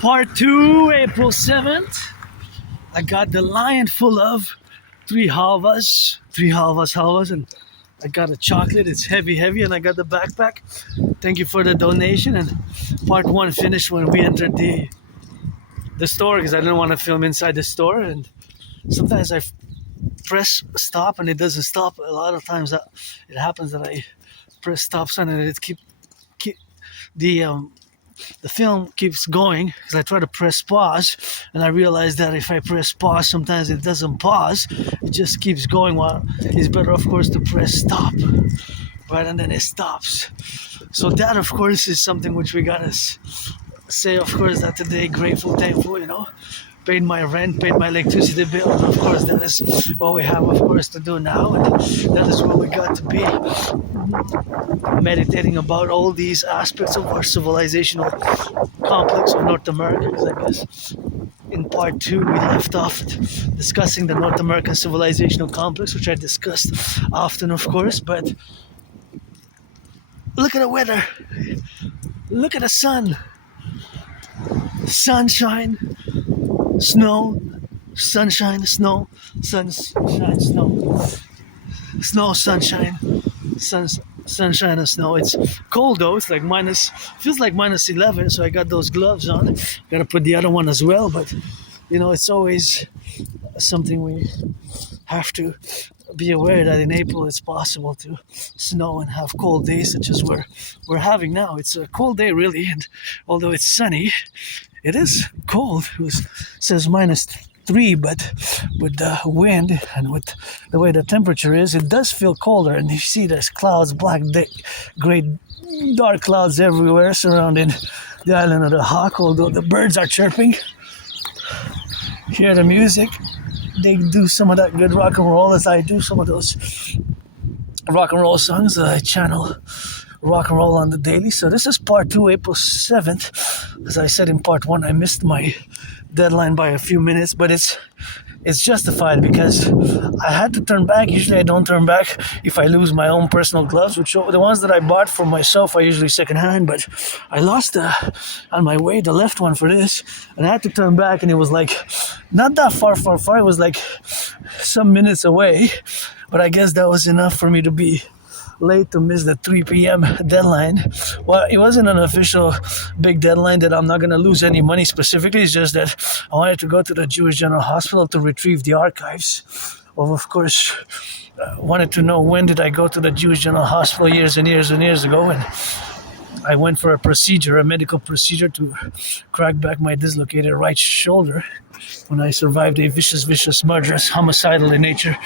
Part 2, April 7th. I got the lion full of three halvas, and I got a chocolate. It's heavy, and I got the backpack. Thank you for the donation. And part 1 finished when we entered the store because I didn't want to film inside the store. And sometimes I press stop and it doesn't stop. A lot of times that it happens that I press stop sign and it keep the film keeps going because I try to press pause, and I realize that if I press pause, sometimes it doesn't pause. It just keeps going. While it's better, of course, to press stop, right, and then it stops. So that, of course, is something which we gotta say, of course, that today, grateful, thankful, paid my rent, paid my electricity bill, and of course that is what we have, of course, to do now, and that is what we got to be meditating about all these aspects of our civilizational complex of North America. Because I guess in part 2 we left off discussing the North American civilizational complex, which I discussed often, of course. But look at the weather, look at the sun, sunshine, snow, sunshine, snow, sunshine, snow, snow, sunshine, sunshine and snow. It's cold though. It's like feels like minus 11. So I got those gloves on. Gotta put the other one as well. But it's always something we have to be aware that in April it's possible to snow and have cold days, such as we're having now. It's a cold day really, and although it's sunny, it is cold. It says -3, but with the wind and with the way the temperature is, it does feel colder. And you see there's clouds, black, gray, dark clouds everywhere surrounding the island of the Hawk, although the birds are chirping. Hear the music. They do some of that good rock and roll as I do some of those rock and roll songs that I channel rock and roll on the daily. So this is part 2, April 7th. As I said in part 1, I missed my deadline by a few minutes, but it's justified because I had to turn back. Usually I don't turn back if I lose my own personal gloves, which are the ones that I bought for myself are usually secondhand, but I lost on my way the left one for this, and I had to turn back, and it was like not that far. It was like some minutes away, but I guess that was enough for me to be late to miss the 3 p.m. deadline. Well, it wasn't an official big deadline that I'm not going to lose any money specifically. It's just that I wanted to go to the Jewish General Hospital to retrieve the archives. Of course, wanted to know when did I go to the Jewish General Hospital years and years and years ago, and I went for a medical procedure to crack back my dislocated right shoulder when I survived a vicious, murderous, homicidal in nature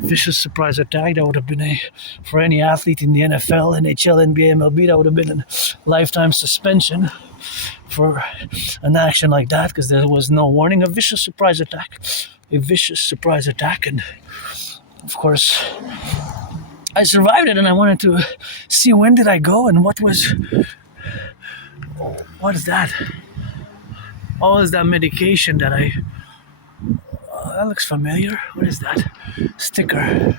vicious surprise attack. That would have been for any athlete in the NFL, NHL, NBA, MLB, that would have been a lifetime suspension for an action like that, because there was no warning. A vicious surprise attack, and of course I survived it, and I wanted to see when did I go and what is that? Oh, is that medication that that looks familiar. What is that sticker?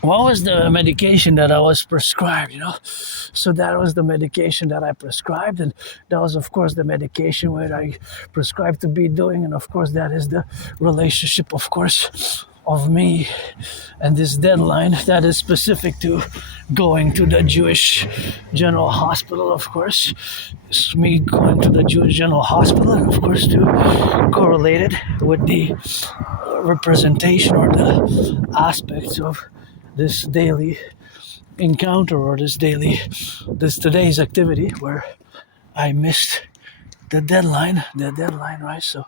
What was the medication that I was prescribed, So that was the medication that I prescribed, and that was, of course, the medication where I prescribed to be doing, and of course that is the relationship, of course, of me and this deadline that is specific to going to the Jewish General Hospital, of course. It's me going to the Jewish General Hospital, and of course to correlate it with the representation or the aspects of this daily encounter or this today's activity where I missed the deadline, right? So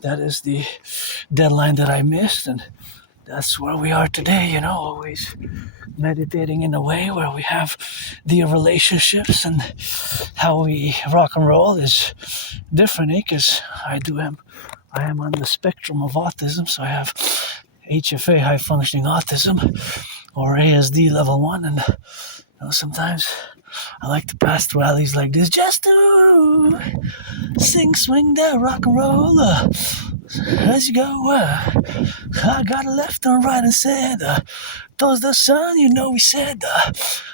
that is the deadline that I missed, and that's where we are today, always meditating in a way where we have the relationships, and how we rock and roll is different, because I am on the spectrum of autism, so I have HFA, high functioning autism, or ASD level 1, and sometimes I like to pass through alleys like this just to swing that rock and roll as you go. I got a left and right and said, towards the sun, we said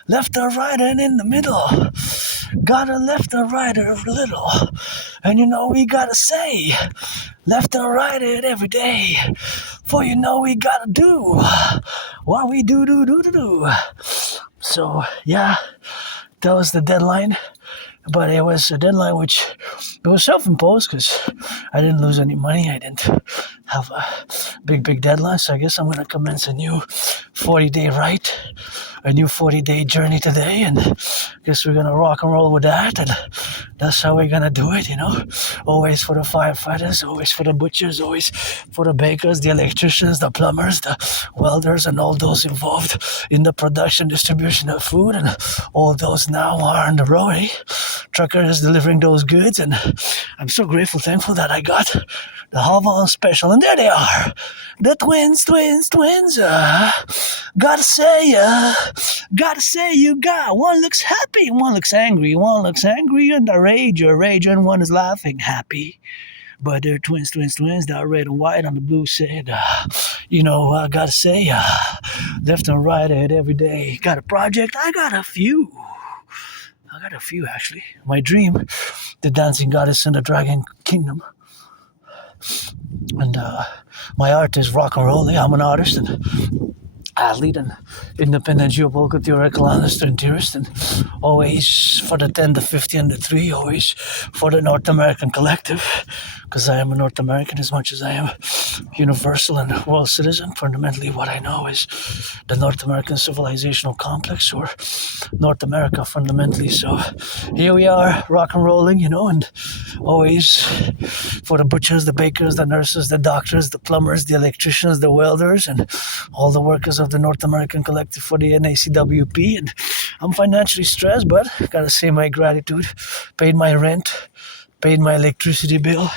left or right and in the middle. Gotta left and right it a little. And we gotta say, left and right it every day. For we gotta do what we do. So, yeah, that was the deadline. But it was a deadline which it was self-imposed because I didn't lose any money. I didn't have a big deadline. So I guess I'm going to commence a new 40-day Rite, a new 40-day journey today. And I guess we're going to rock and roll with that. And that's how we're going to do it, Always for the firefighters, always for the butchers, always for the bakers, the electricians, the plumbers, the welders, and all those involved in the production, distribution of food. And all those now are on the road, truckers delivering those goods, and I'm so grateful, thankful that I got the Havon special, and there they are, the twins. Gotta say, you got one looks happy, one looks angry, and the rage, and one is laughing happy. But they're twins, that red and white on the blue side. I gotta say, left and right at every day. Got a project? I got a few, actually. My dream, the dancing goddess in the dragon kingdom. And my art is rock and roll. I'm an artist and athlete and independent geopolitical theoretical analyst and theorist, and always for the 10, the 50, and the 3, always for the North American Collective, because I am a North American as much as I am universal and world citizen. Fundamentally, what I know is the North American civilizational complex, or North America fundamentally. So here we are, rock and rolling, and always for the butchers, the bakers, the nurses, the doctors, the plumbers, the electricians, the welders, and all the workers of the North American Collective for the NACWP. And I'm financially stressed, but gotta say my gratitude. Paid my rent, paid my electricity bill,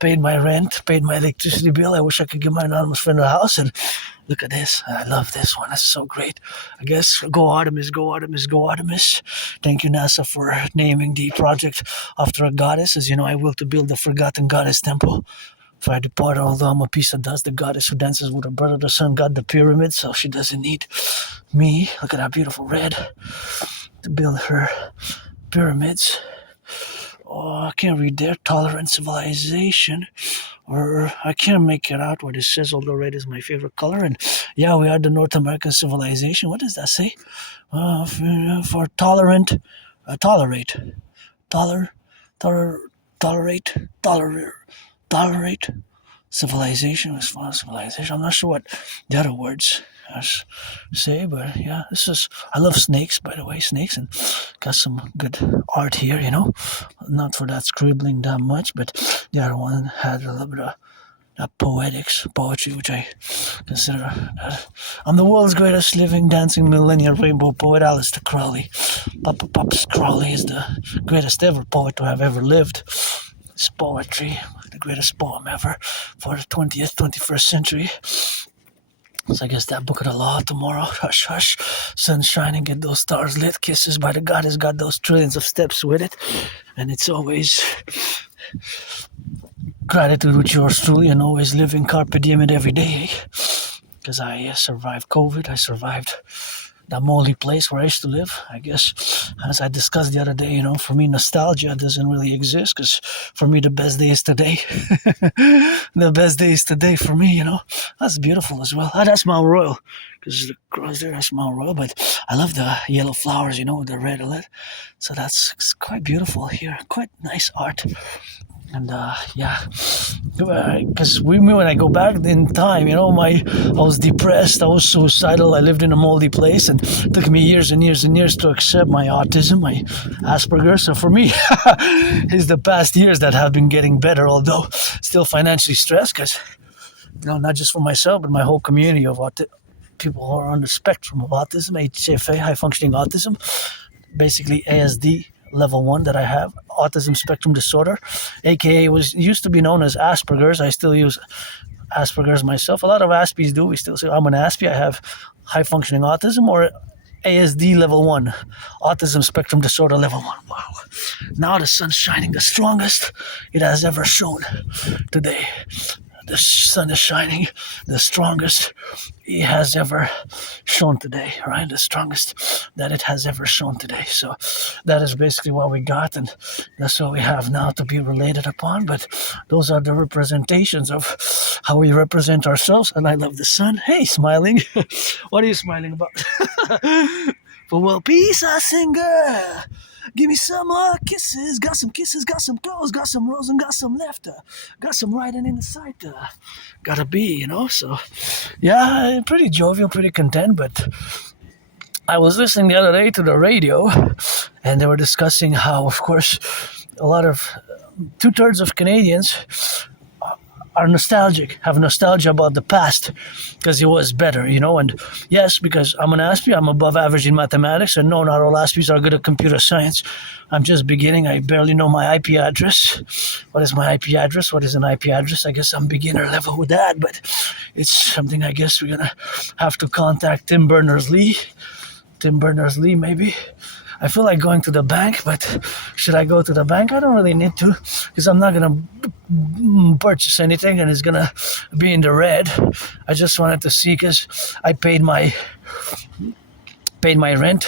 paid my rent, paid my electricity bill. I wish I could give my anonymous friend a house. And look at this. I love this one. It's so great. I guess go Artemis. Thank you, NASA, for naming the project after a goddess. As you know, I will to build the forgotten goddess temple. If I depart, although I'm a piece of dust, the goddess who dances with her brother, the sun god, the pyramid, so she doesn't need me. Look at that beautiful red to build her pyramids. Oh, I can't read there. Tolerant civilization. Or I can't make it out what it says, although red is my favorite color. And yeah, we are the North American civilization. What does that say? For tolerant, tolerate. Tolerate civilization as far as civilization. I'm not sure what the other words say, but yeah, I love snakes, by the way, snakes, and got some good art here, not for that scribbling that much, but the other one had a little bit of that poetry, which I consider I'm the world's greatest living, dancing, millennial rainbow poet, Aleister Crowley. Pops Crowley is the greatest ever poet to have ever lived. It's poetry, the greatest poem ever for the 20th, 21st century. So I guess that book of the law tomorrow. Hush, hush, sun shining, get those stars lit. Kisses by the goddess, got those trillions of steps with it. And it's always gratitude with yours truly, and always living carpe diem it every day. Because I survived COVID. I survived that moldy place where I used to live. I guess, as I discussed the other day, for me, nostalgia doesn't really exist, because for me, the best day is today. The best day is today for me, That's beautiful as well. That's Mount Royal, because the cross there, that's Mount Royal, but I love the yellow flowers, with the red on it. So it's quite beautiful here. Quite nice art. And because when I go back in time, I was depressed, I was suicidal, I lived in a moldy place, and it took me years and years and years to accept my autism, my Asperger's. So for me, it's the past years that have been getting better, although still financially stressed, because not just for myself, but my whole community of people who are on the spectrum of autism, HFA, high functioning autism, basically ASD. Level 1 that I have, autism spectrum disorder, aka used to be known as Asperger's. I still use Asperger's myself. A lot of Aspies do. We still say I'm an Aspie. I have high functioning autism, or ASD level 1, autism spectrum disorder level 1. Wow. Now the sun's shining the strongest it has ever shone today. the sun is shining, the strongest it has ever shown today, right? The strongest that it has ever shown today. So that is basically what we got, and that's what we have now to be related upon. But those are the representations of how we represent ourselves. And I love the sun. Hey, smiling. What are you smiling about? For world peace I sing, girl. Give me some more kisses, got some clothes, got some rose and got some left, got some riding in the sight, gotta be, so, yeah, pretty jovial, pretty content, but I was listening the other day to the radio, and they were discussing how, of course, a lot of, 2/3 of Canadians are nostalgic, have nostalgia about the past because it was better, and yes, because I'm an Aspie, I'm above average in mathematics, and no, not all Aspies are good at computer science. I'm just beginning, I barely know my IP address. What is my IP address? What is an IP address? I guess I'm beginner level with that, but it's something I guess we're gonna have to contact Tim Berners-Lee, maybe. I feel like going to the bank, but should I go to the bank? I don't really need to, because I'm not going to purchase anything and it's going to be in the red. I just wanted to see, because I paid my rent,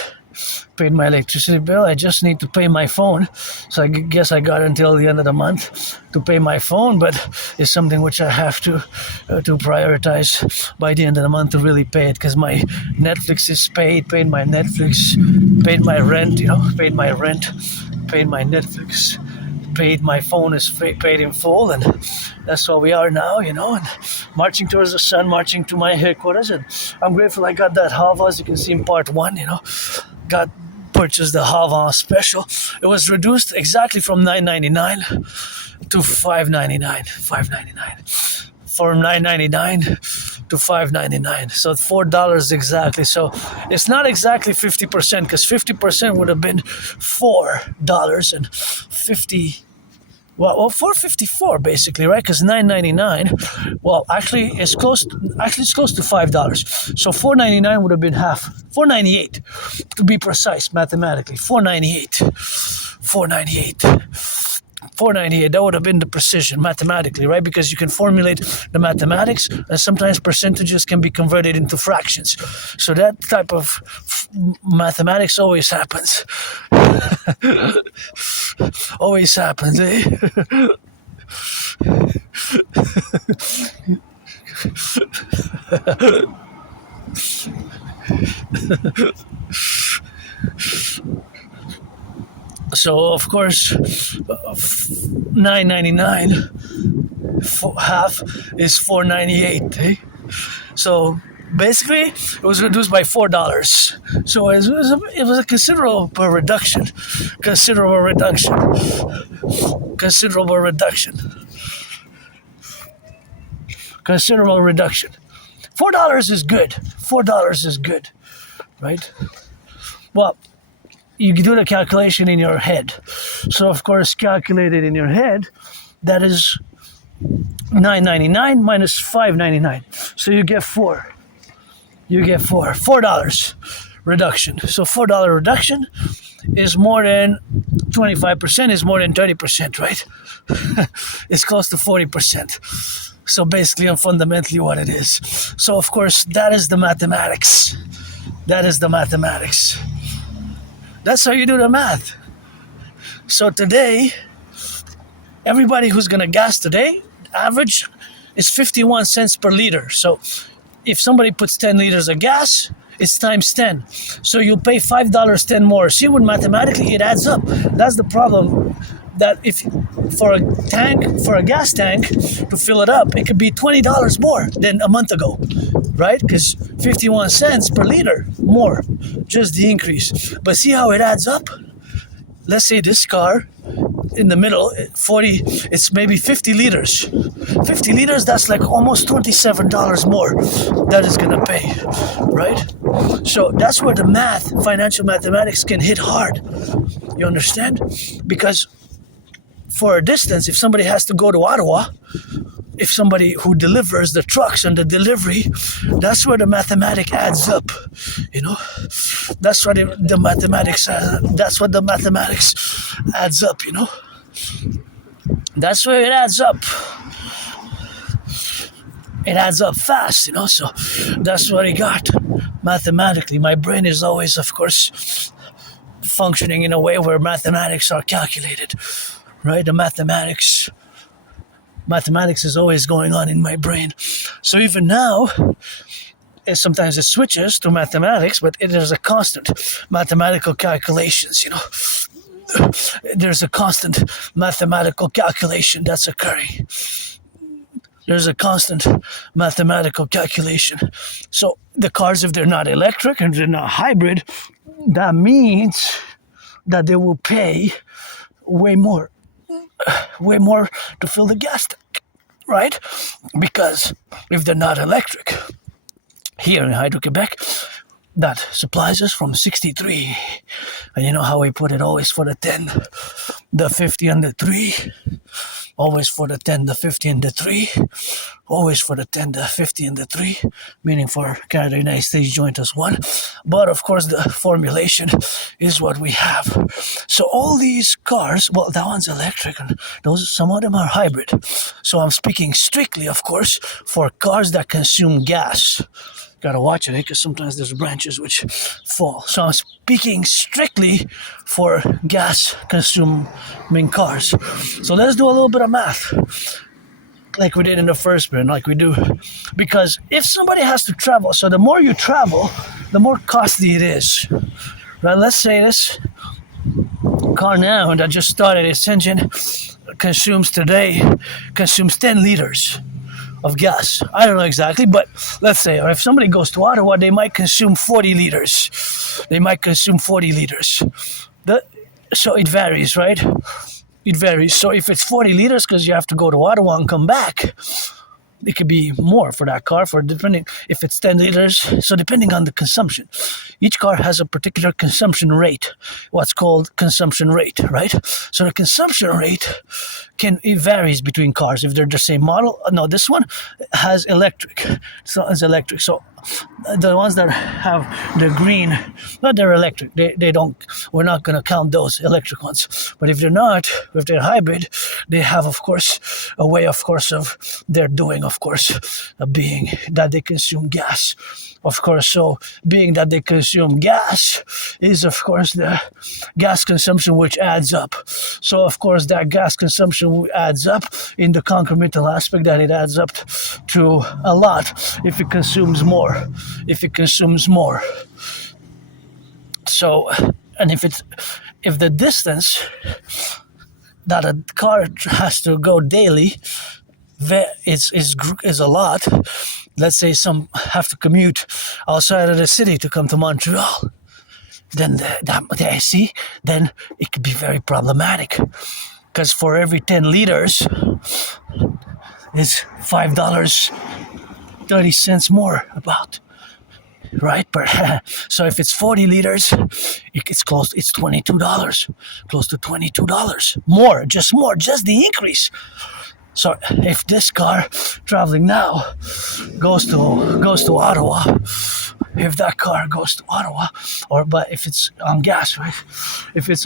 paid my electricity bill. I just need to pay my phone. So I guess I got until the end of the month to pay my phone, but it's something which I have to prioritize by the end of the month to really pay it, because my Netflix is paid my Netflix, paid my rent, paid my rent, paid my Netflix, paid my phone is paid in full, and that's what we are now, and marching towards the sun, marching to my headquarters, and I'm grateful I got that Hava, as you can see in part 1, purchased the Hava special. It was reduced exactly from $9.99 to $5.99. From $9.99 to $5.99. So $4 exactly. So it's not exactly 50%, because 50% would have been $4.50. Well, $4.54 basically, right? Because $9.99. Well, actually, it's close to $5. So $4.99 would have been half. $4.98 to be precise mathematically. $4.98. That would have been the precision mathematically, right? Because you can formulate the mathematics, and sometimes percentages can be converted into fractions. So that type of mathematics always happens. Always happens, eh? So of course, $9.99 half is $4.98. Eh? So basically, it was reduced by $4. So it was a considerable reduction. Considerable reduction. $4 is good. $4 is good, right? Well, you do the calculation in your head. So of course, calculated in your head, that is $9.99 minus $5.99. So you get $4. $4 reduction. So $4 reduction is more than 25%, is more than 30%, right? It's close to 40%. So basically, and fundamentally what it is. So of course, that is the mathematics. That's how you do the math. So today, everybody who's gonna gas today, average is 51 cents per liter. So if somebody puts 10 liters of gas, it's times 10. So you'll pay $5.10 more. See, when mathematically it adds up. That's the problem. That if for a gas tank to fill it up, it could be $20 more than a month ago, right? Because 51 cents per liter more, just the increase. But see how it adds up? Let's say this car in the middle, it's maybe 50 liters. 50 liters, that's like almost $27 more that is gonna pay, right? So that's where the financial mathematics can hit hard. You understand? Because for a distance, if somebody has to go to Ottawa, if somebody who delivers the trucks and the delivery, that's where the mathematics adds up, That's what the mathematics adds up, That's where it adds up. it adds up fast, so that's what I got. Mathematically, my brain is always, of course, functioning in a way where mathematics are calculated, right? The mathematics is always going on in my brain. So even now, sometimes it switches to mathematics, but there's a constant mathematical calculations, There's a constant mathematical calculation that's occurring. There's a constant mathematical calculation. So the cars, if they're not electric and they're not hybrid, that means that they will pay way more to fill the gas tank, right? Because if they're not electric, here in Hydro-Quebec, that supplies us from 63. And you know how we put it, always for the 10, the 50 and the 3. Always for the 10, the 50 and the 3. Always for the 10, the 50 and the 3. Meaning for Canada, United States joint as 1. But of course the formulation is what we have. So all these cars, well, that one's electric and some of them are hybrid. So I'm speaking strictly, of course, for cars that consume gas. Gotta watch it, because sometimes there's branches which fall. So I'm speaking strictly for gas consuming cars. So let's do a little bit of math, like we did in the first sprint, like we do. Because if somebody has to travel, so the more you travel, the more costly it is. Right? Let's say this car now that just started its engine consumes 10 liters of gas. I don't know exactly, but let's say, or if somebody goes to Ottawa, they might consume 40 liters. So it varies, right? It varies. So if it's 40 liters because you have to go to Ottawa and come back, it could be more for that car, depending if it's 10 liters. So depending on the consumption, each car has a particular consumption rate, what's called consumption rate, right? So the consumption rate it varies between cars if they're the same model. No, this one has electric. So it's electric. So the ones that have the green, but they're electric. They don't. We're not going to count those electric ones. But if they're not, if they're hybrid, they have, of course, a way, of course, of their doing, of course, being that they consume gas. Of course, so being that they consume gas is, of course, the gas consumption which adds up. So, of course, that gas consumption adds up in the concomitant aspect that it adds up to a lot if it consumes more. So, and if the distance that a car has to go daily is a lot. Let's say some have to commute outside of the city to come to Montreal. Then then it could be very problematic. Because for every 10 liters is $5.30 more about. Right? So if it's 40 liters, it's $22. Close to $22. More, just the increase. So if this car traveling now goes to Ottawa, if that car goes to Ottawa, but if it's on gas, right? If it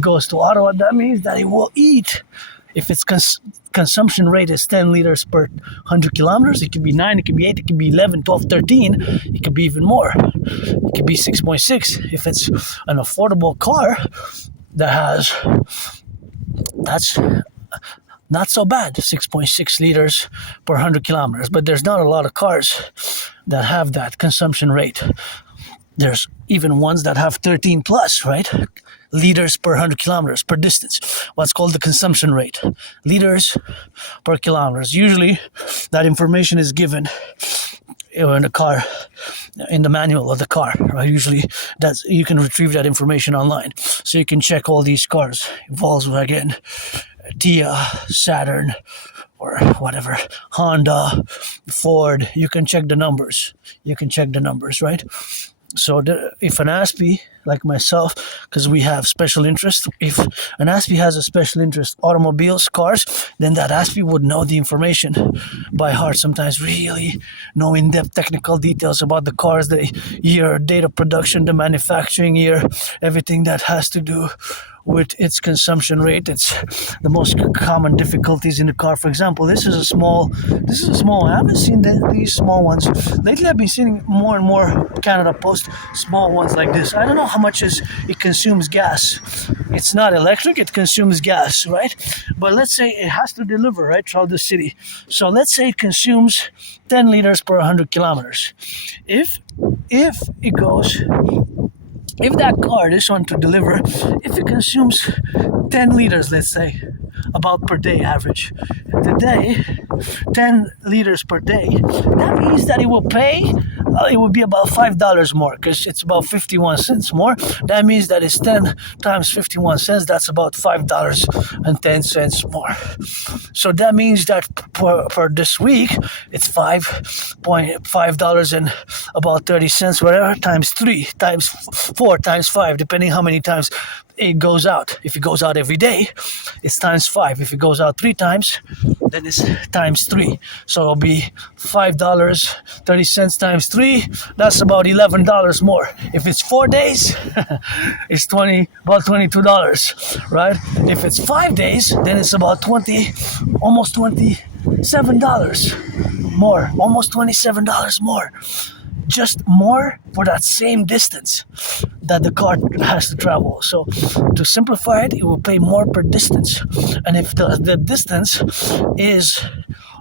goes to Ottawa, that means that it will eat. If its consumption rate is 10 liters per 100 kilometers, it could be 9, it could be 8, it could be 11, 12, 13, it could be even more. It could be 6.6. If it's an affordable car, that's not so bad, 6.6 liters per 100 kilometers. But there's not a lot of cars that have that consumption rate. There's even ones that have 13 plus, right? Liters per 100 kilometers per distance. What's called the consumption rate. Liters per kilometers. Usually that information is given in the car, in the manual of the car, right? Usually you can retrieve that information online. So you can check all these cars, Volkswagen, Kia, Saturn, or whatever, Honda, Ford. You can check the numbers, right? So if an Aspie, like myself, because we have special interest, if an Aspie has a special interest, automobiles, cars, then that Aspie would know the information by heart, sometimes really know in-depth technical details about the cars, the year, date of production, the manufacturing year, everything that has to do with its consumption rate. It's the most common difficulties in the car. For example, this is a small one. I haven't seen these small ones lately. I've been seeing more and more Canada Post small ones like this. I don't know how much it consumes gas. It's not electric, it consumes gas, right? But let's say it has to deliver, right, throughout the city. So let's say it consumes 10 liters per 100 kilometers. If it goes, if that car, this one to deliver, if it consumes 10 liters, let's say, about per day average, today, 10 liters per day, that means that it will pay, it would be about $5 more, because it's about 51 cents more. That means that it's 10 times 51 cents, that's about $5.10 more. So that means that per this week, it's $5 and about 30 cents, whatever, times 3, times 4, times 5, depending how many times it goes out. If it goes out every day, it's times 5. If it goes out 3 times, then it's times 3. So it'll be $5.30 times 3. That's about $11 more. If it's 4 days, it's about $22, right? If it's 5 days, then it's about almost $27 more, almost $27 more. Just more for that same distance that the car has to travel. So to simplify it, it will pay more per distance. And if the distance is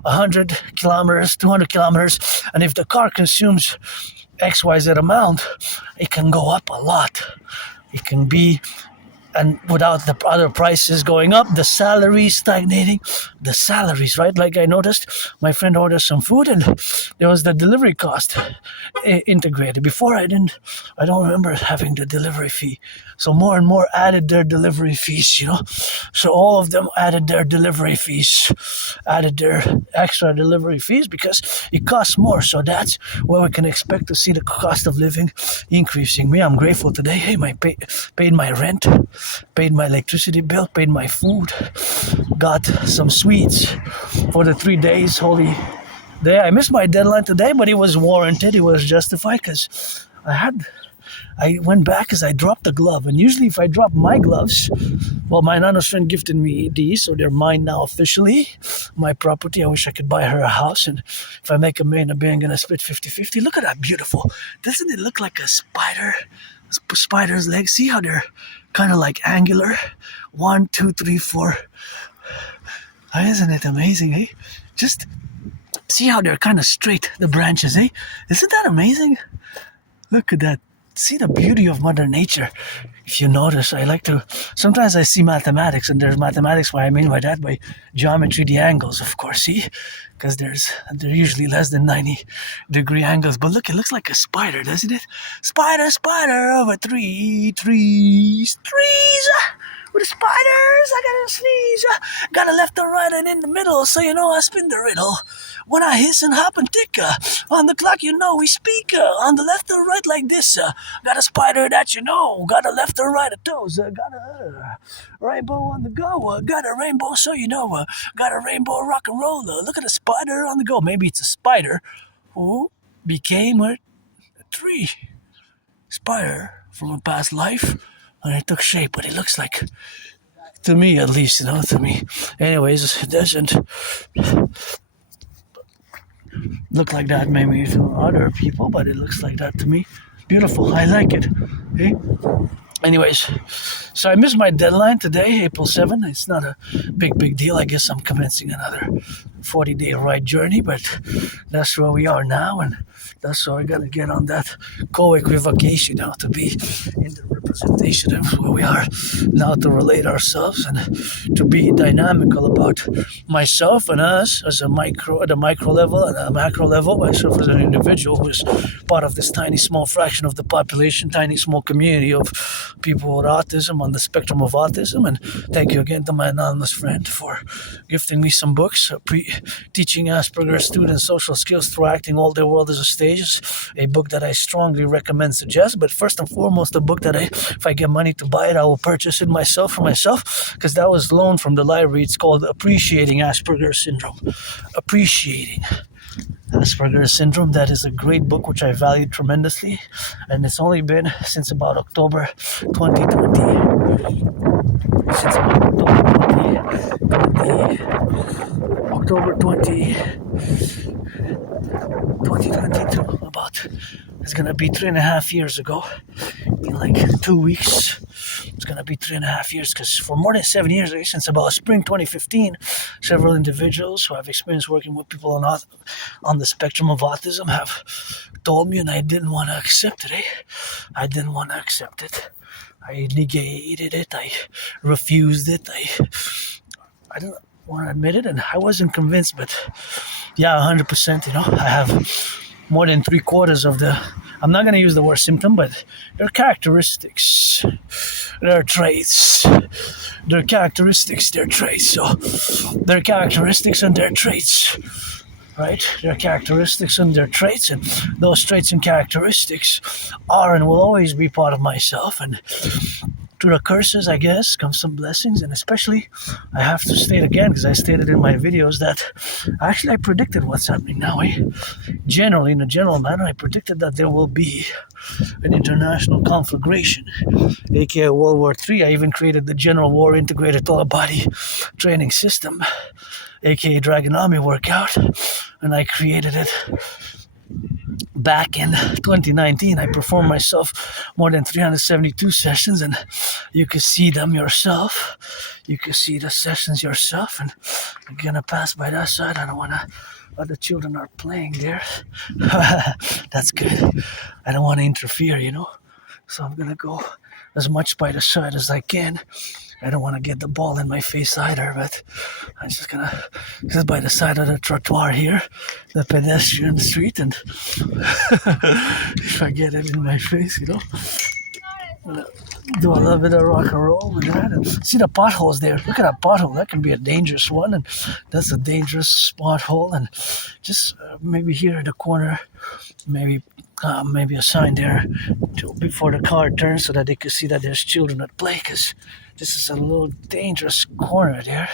100 kilometers, 200 kilometers, and if the car consumes XYZ amount, it can go up a lot. It can be, and without the other prices going up, the salaries stagnating, the salaries, right? Like I noticed, my friend ordered some food and there was the delivery cost integrated. Before I don't remember having the delivery fee. So more and more added their delivery fees, So all of them added their delivery fees, added their extra delivery fees because it costs more. So that's where we can expect to see the cost of living increasing. Me, I'm grateful today. Hey, paid my rent, paid my electricity bill, paid my food, got some sweets for the 3 days holy day. I missed my deadline today, but it was warranted. It was justified because I went back because I dropped a glove. And usually if I drop my gloves, well, my nano's friend gifted me these, so they're mine now officially. My property. I wish I could buy her a house. And if I make a million, I'm going to split 50-50. Look at that, beautiful. Doesn't it look like a spider? Spider's legs. See how they're kind of like angular? 1, 2, 3, 4. Isn't it amazing, eh? Just see how they're kind of straight, the branches, eh? Isn't that amazing? Look at that. See the beauty of Mother Nature. If you notice, sometimes I see mathematics, and there's mathematics, what I mean by that, by geometry, the angles, of course, see? Because they're usually less than 90-degree angles. But look, it looks like a spider, doesn't it? Spider over trees. With the spiders, I gotta sneeze. Got a left and right and in the middle, so I spin the riddle. When I hiss and hop and tick, on the clock we speak. On the left and right like this. Got a spider that got a left and right of toes. Got a rainbow on the go. Got a rainbow, so got a rainbow rock and roll. Look at a spider on the go. Maybe it's a spider who became a tree. Spider from a past life. And it took shape, but it looks like, to me at least, to me. Anyways, it doesn't look like that maybe to other people, but it looks like that to me. Beautiful, I like it. Okay? Anyways, so I missed my deadline today, April 7th. It's not a big deal. I guess I'm commencing another 40-day ride journey, but that's where we are now, and that's why I gotta get on that co-equivocation now to be in the representation of where we are now, to relate ourselves and to be dynamical about myself and us as at the micro level and a macro level, myself as an individual who is part of this tiny small fraction of the population, tiny small community of people with autism, on the spectrum of autism. And thank you again to my anonymous friend for gifting me some books, teaching Asperger's students social skills through acting all their world as a stage. A book that I strongly recommend, suggest, but first and foremost, a book that if I get money to buy it, I will purchase it for myself, because that was loaned from the library. It's called Appreciating Asperger's Syndrome. Appreciating Asperger's syndrome. That is a great book which I valued tremendously, and it's only been since about October 2020. Since about October 2022, about it's gonna be 3.5 years ago. In like 2 weeks, it's gonna be 3.5 years. Because for more than 7 years, since about spring 2015, several individuals who have experience working with people on the spectrum of autism have told me, and I didn't want to accept it. I didn't want to accept it. I negated it. I refused it. I didn't want to admit it, and I wasn't convinced. But yeah, 100%. I have more than 3/4 of the. I'm not going to use the word symptom, but they're characteristics. They're traits. They're characteristics. They're traits. So they're characteristics and their traits. Right? Their characteristics and their traits, and those traits and characteristics are and will always be part of myself. And through the curses, I guess, come some blessings. And especially, I have to state again, because I stated in my videos that actually I predicted what's happening now. Generally, in a general manner, I predicted that there will be an international conflagration, aka World War III. I even created the General War Integrated Total Body Training System, aka Dragon Army workout, and I created it back in 2019. I performed myself more than 372 sessions, and you can see them yourself. You can see the sessions yourself, and I'm gonna pass by that side. I don't wanna. Other children are playing there. That's good. I don't want to interfere, So I'm gonna go as much by the side as I can. I don't want to get the ball in my face either, but I'm just gonna sit by the side of the trottoir here, the pedestrian street, and if I get it in my face, I'm gonna do a little bit of rock and roll with that. And see the potholes there. Look at that pothole. That can be a dangerous one, and that's a dangerous pothole. And just maybe here in the corner, maybe a sign there before the car turns so that they can see that there's children at play, because this is a little dangerous corner there,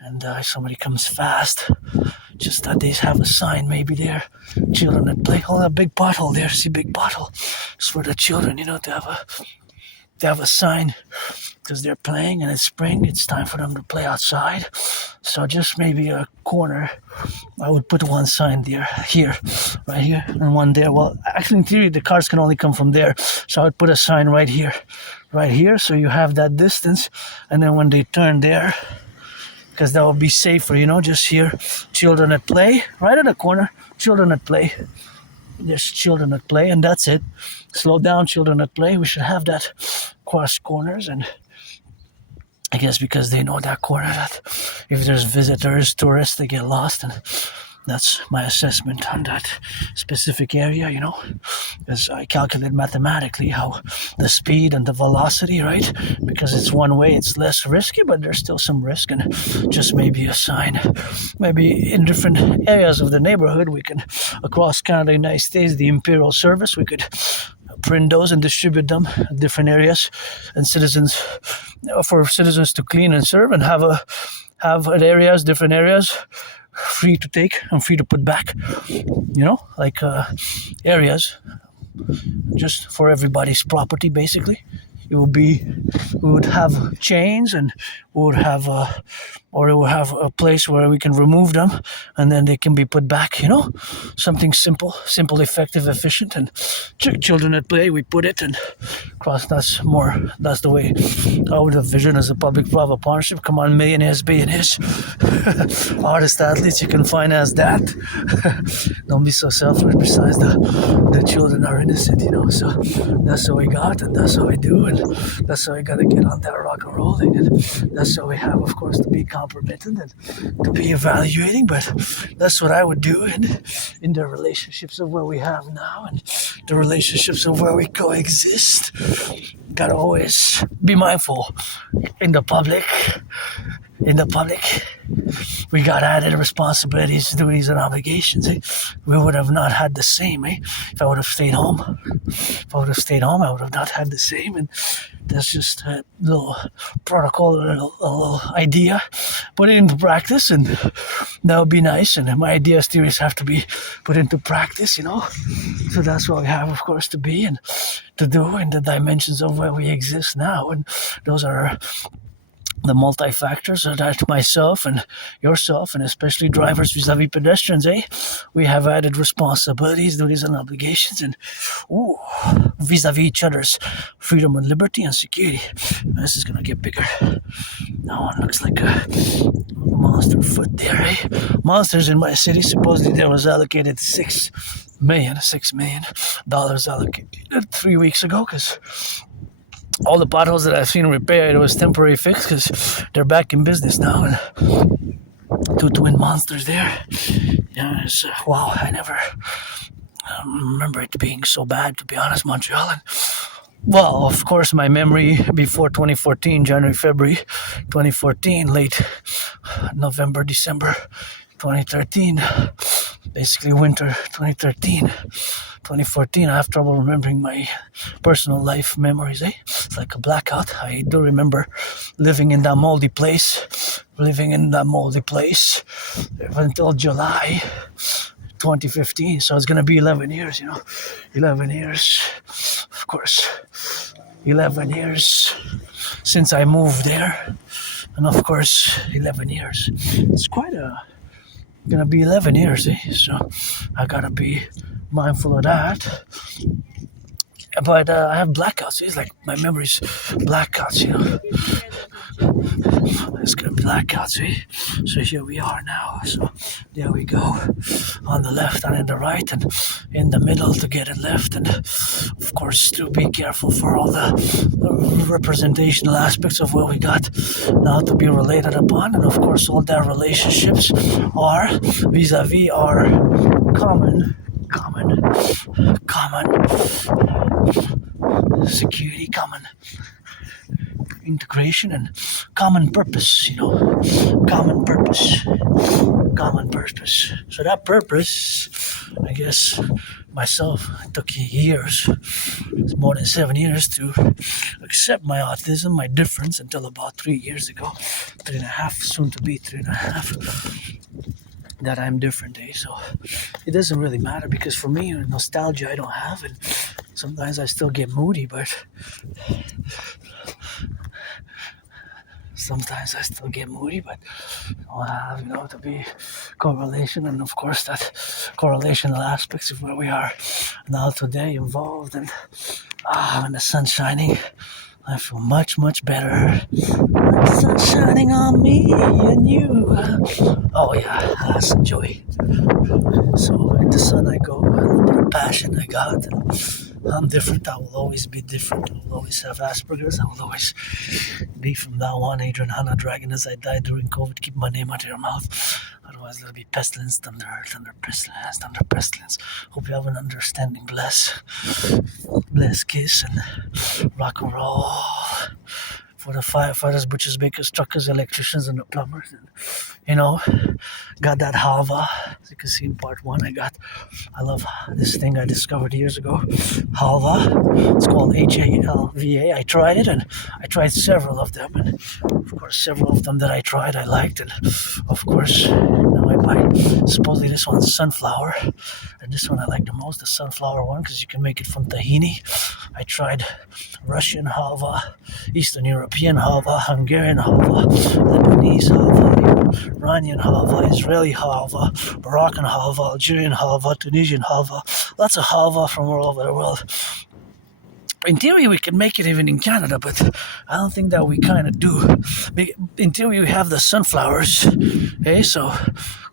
and somebody comes fast, just that they have a sign maybe there, children at play. Oh, that big pothole there, see, big pothole. It's for the children, to have a sign, because they're playing and it's spring, it's time for them to play outside. So just maybe a corner, I would put one sign there, right here, and one there. Well, actually, in theory, the cars can only come from there, so I would put a sign right here, so you have that distance, and then when they turn there, because that would be safer, just here, children at play, right at the corner, children at play. There's children at play, and that's it. Slow down, children at play. We should have that cross corners, and I guess because they know that corner, that if there's visitors, tourists, they get lost, and that's my assessment on that specific area, as I calculate mathematically how the speed and the velocity, right? Because it's one way, it's less risky, but there's still some risk, and just maybe a sign. Maybe in different areas of the neighborhood, we can, across Canada, United States, the Imperial Service, we could print those and distribute them in different areas, and for citizens to clean and serve, and have different areas, free to take and free to put back, like areas just for everybody's property, basically. We would have chains, and we would have a place where we can remove them, and then they can be put back, something simple, effective, efficient, and children at play, we put it, and cross, that's the way I would envision as a public-private partnership. Come on, millionaires, billionaires, artists, athletes, you can finance that. Don't be so selfish. Besides, the children are innocent, so that's what we got, and that's what we do, and that's how we gotta get on that rock and rolling, and that's how we have, of course, to be compromised and to be evaluating. But that's what I would do in the relationships of where we have now, and the relationships of where we coexist. Gotta always be mindful in the public, in the public, we got added responsibilities, duties, and obligations. We would have not had the same. If I would have stayed home, I would have not had the same. And that's just a little protocol, a little idea. Put it into practice, and that would be nice. And my ideas, theories have to be put into practice, So that's what we have, of course, to be and to do in the dimensions of where we exist now. And those are the multi-factors so that myself and yourself, and especially drivers vis-a-vis pedestrians, we have added responsibilities, duties, and obligations, and vis-a-vis each other's freedom and liberty and security. This is gonna get bigger. That one looks like a monster foot there, Monsters in my city. Supposedly there was allocated $6 million allocated 3 weeks ago, because all the potholes that I've seen repaired, it was temporary fix because they're back in business now. And 2 twin monsters there. Yeah, wow, I never remember it being so bad, to be honest, Montreal. And, well, of course, my memory before 2014, January, February 2014, late November, December 2013, basically winter 2013. 2014, I have trouble remembering my personal life memories, It's like a blackout. I do remember living in that moldy place until July 2015. So it's going to be 11 years, 11 years, of course. 11 years since I moved there. And of course, 11 years. It's gonna be 11 years, So I gotta be mindful of that. But I have blackouts. It's like my memories blackouts, It's good blackouts, So here we are now. So there we go. On the left and in the right, and in the middle to get it left. And of course, to be careful for all the representational aspects of what we got now to be related upon. And of course, all their relationships are vis-a-vis our common security, common integration, and common purpose, common purpose. So that purpose, I guess, myself, it took years, it's more than 7 years to accept my autism, my difference, until about 3 years ago, 3.5, soon to be 3.5. That I'm different, So it doesn't really matter, because for me, nostalgia I don't have, and sometimes I still get moody, but I'll have, to be correlation, and of course that correlational aspects of where we are now today involved, and when the sun's shining, I feel much, much better. The sun's shining on me and you. Oh yeah, that's joy. So with the sun I go, a little bit of passion I got. I'm different. I will always be different. I will always have Asperger's. I will always be from now on Adrian Hanna Dragon as I died during COVID. Keep my name out of your mouth. Otherwise there'll be pestilence, thunder pestilence. Hope you have an understanding. Bless kiss and rock and roll. For the firefighters, butchers, bakers, truckers, electricians, and the plumbers. And, got that halva. As you can see in part 1, I love this thing I discovered years ago. Halva. It's called HALVA. I tried it, and I tried several of them. And of course, several of them that I tried, I liked. And of course, now I buy, supposedly this one's sunflower. And this one I like the most, the sunflower one, because you can make it from tahini. I tried Russian halva, Eastern European halva, Hungarian halva, Lebanese halva, Iranian halva, Israeli halva, Moroccan halva, Algerian halva, Tunisian halva, lots of halva from all over the world. In theory, we can make it even in Canada, but I don't think that we kind of do. In theory, we have the sunflowers, so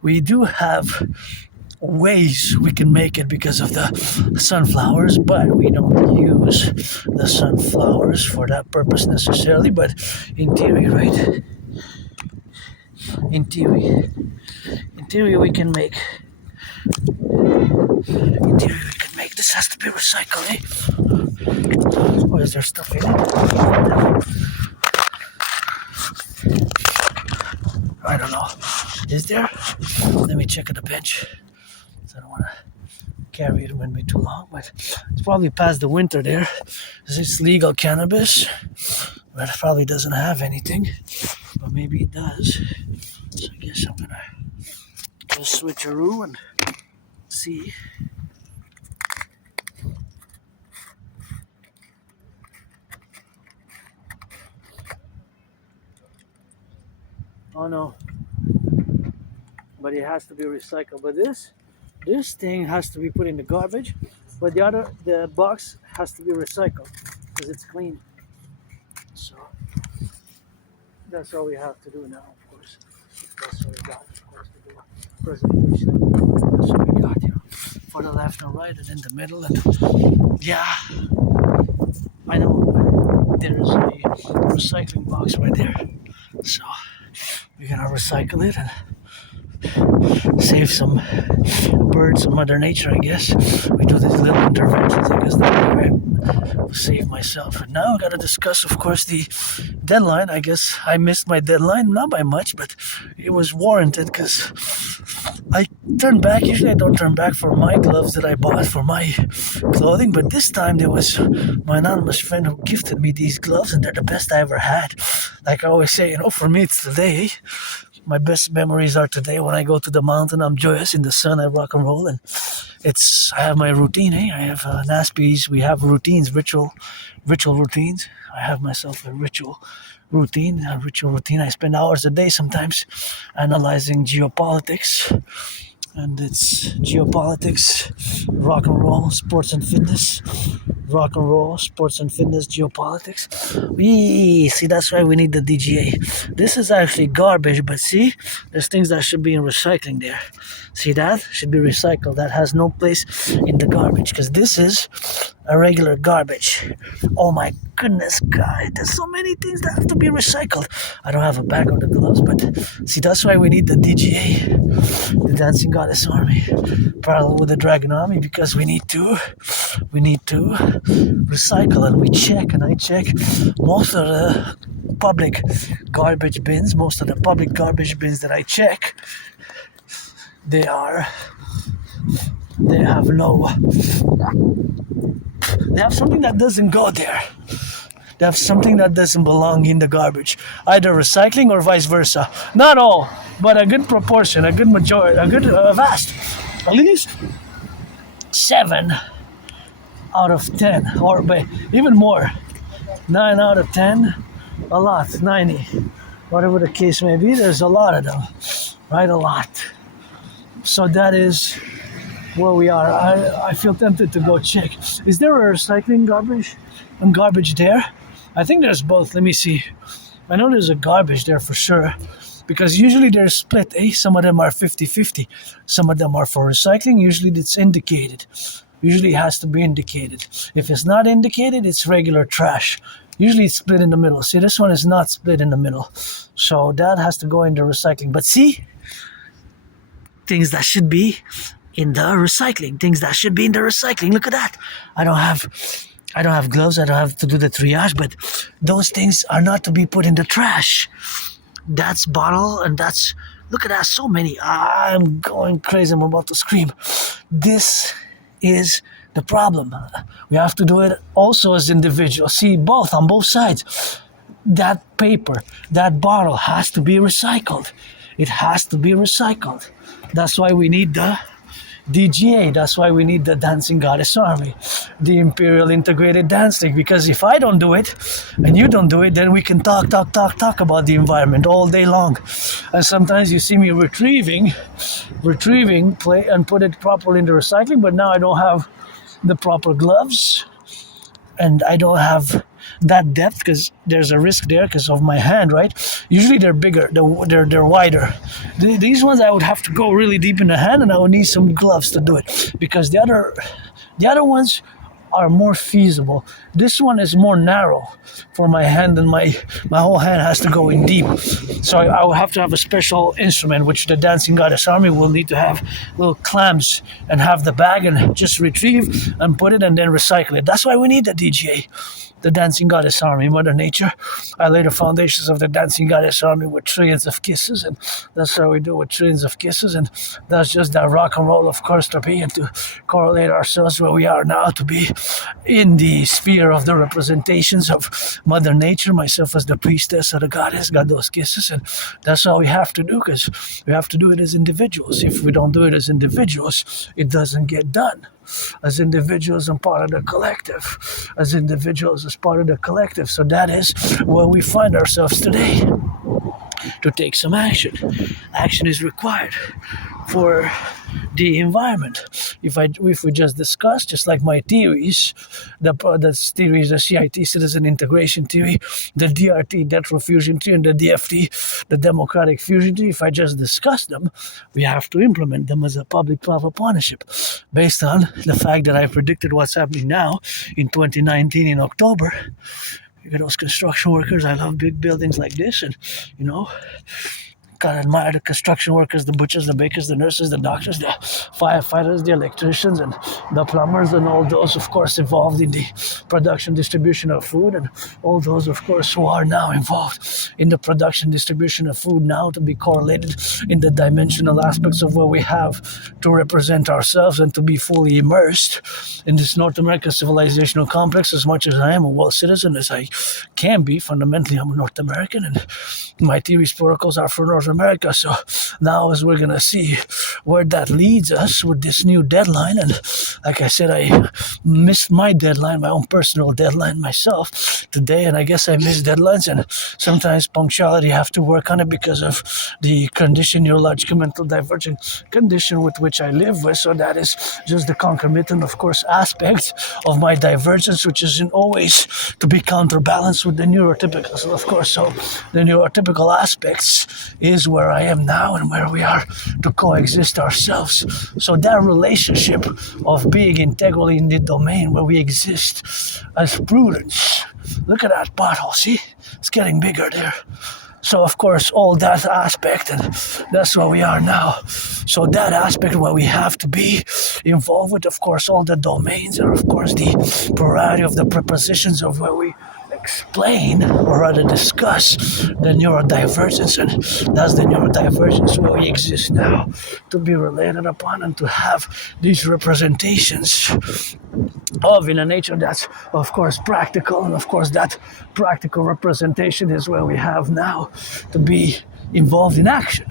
we do have ways we can make it because of the sunflowers, but we don't use the sunflowers for that purpose necessarily. But in theory, right? In theory we can make. This has to be recycled, Or is there stuff in it? I don't know. Is there? Let me check at the bench. I don't want to carry it with me too long, but it's probably past the winter there. It's legal cannabis, but it probably doesn't have anything, but maybe it does. So I guess I'm gonna just switcheroo and see. Oh no, but it has to be recycled. But this thing has to be put in the garbage, but the box has to be recycled because it's clean. So that's all we have to do now, of course. That's what we got, of course, to do presentation. That's what we got, for the left and right and in the middle. And yeah, I know there's a recycling box right there. So we're gonna recycle it and save some birds and Mother Nature, I guess. We do these little interventions, I guess that way I save myself. And now I gotta discuss, of course, the deadline. I guess I missed my deadline, not by much, but it was warranted because I turned back. Usually I don't turn back for my gloves that I bought for my clothing, but this time there was my anonymous friend who gifted me these gloves, and they're the best I ever had. Like I always say, for me it's today. My best memories are today when I go to the mountain. I'm joyous in the sun. I rock and roll, and I have my routine. I have an Aspiesque. We have routines, ritual routines. I have myself a ritual routine. I spend hours a day sometimes analyzing geopolitics, and it's geopolitics, rock and roll, sports and fitness. Rock and roll, sports and fitness, geopolitics. See, that's why we need the DGA. This is actually garbage, but see, there's things that should be in recycling there. See, that should be recycled. That has no place in the garbage, because this is a regular garbage. Oh my goodness, God, there's so many things that have to be recycled. I don't have a bag of the gloves, but see, that's why we need the DGA, the Dancing Goddess Army, parallel with the Dragon Army, because we need to recycle, and we check, and I check most of the public garbage bins. Most of the public garbage bins that I check, they have something that doesn't go there. They have something that doesn't belong in the garbage, either recycling or vice versa. Not all, but a good proportion, a good majority, a good vast, at least 7 out of 10, or even more, 9 out of 10, a lot, 90, whatever the case may be. There's a lot of them, right? A lot. So that is where we are. I feel tempted to go check. Is there a recycling garbage there? I think there's both. Let me see. I know there's a garbage there for sure, because usually they're split. Some of them are 50-50. Some of them are for recycling. Usually it's indicated. Usually it has to be indicated. If it's not indicated, it's regular trash. Usually it's split in the middle. See, this one is not split in the middle. So that has to go in the recycling. But see, things that should be in the recycling. Things that should be in the recycling. Look at that. I don't have gloves. I don't have to do the triage, but those things are not to be put in the trash. That's bottle, and that's, look at that, so many. I'm going crazy. I'm about to scream. This is the problem. We have to do it also as individuals. See, both, on both sides. That paper, that bottle has to be recycled. It has to be recycled. That's why we need the DGA. That's why we need the Dancing Goddess Army, the Imperial Integrated Dance League. Because if I don't do it and you don't do it, then we can talk about the environment all day long. And sometimes you see me retrieving, play and put it properly in the recycling. But now I don't have the proper gloves, and I don't have that depth because there's a risk there because of my hand, right? Usually they're bigger, they're wider. These ones I would have to go really deep in the hand, and I would need some gloves to do it, because the other ones are more feasible. This one is more narrow for my hand, and my whole hand has to go in deep. So I will have to have a special instrument, which the Dancing Goddess Army will need to have little clamps and have the bag and just retrieve and put it and then recycle it. That's why we need the DGA. the dancing goddess army, Mother Nature. I lay the foundations of the dancing goddess army with trillions of kisses, and that's how we do with trillions of kisses, and that's just that rock and roll, of course, to be and to correlate ourselves where we are now, to be in the sphere of the representations of Mother Nature, myself as the priestess of the goddess, got those kisses, and that's all we have to do, because we have to do it as individuals. If we don't do it as individuals, it doesn't get done. As individuals and part of the collective, as individuals as part of the collective. So that is where we find ourselves today, to take some action. Action is required for the environment. If we just discuss, just like my theories, the theories, the CIT, citizen integration theory, the DRT, death fusion theory, and the DFT, the democratic fusion theory, if I just discuss them, we have to implement them as a public-private partnership, based on the fact that I predicted what's happening now in 2019 in October. You get those construction workers. I love big buildings like this, and gotta admire the construction workers, the butchers, the bakers, the nurses, the doctors, the firefighters, the electricians, and the plumbers, and all those, of course, involved in the production, distribution of food, and all those, of course, who are now involved in the production, distribution of food now, to be correlated in the dimensional aspects of where we have to represent ourselves and to be fully immersed in this North American civilizational complex. As much as I am a world citizen as I can be, fundamentally I'm a North American, and my theories, protocols are for North America. So now, as we're gonna see where that leads us with this new deadline, and like I said, I missed my deadline, my own personal deadline myself today, and I guess I miss deadlines, and sometimes punctuality, I have to work on it because of the condition, neurological mental divergent condition with which I live with. So that is just the concomitant, of course, aspect of my divergence, which isn't always to be counterbalanced with the neurotypical. So of course, so the neurotypical aspects is where I am now and where we are to coexist ourselves. So that relationship of being integrally in the domain where we exist as prudence. Look at that pothole, see? It's getting bigger there. So of course, all that aspect, and that's where we are now. So that aspect where we have to be involved with, of course, all the domains, and of course the plurality of the prepositions of where we explain, or rather discuss, the neurodivergence, and that's the neurodivergence where we exist now, to be related upon and to have these representations of in a nature that's, of course, practical, and of course that practical representation is where we have now to be involved in action,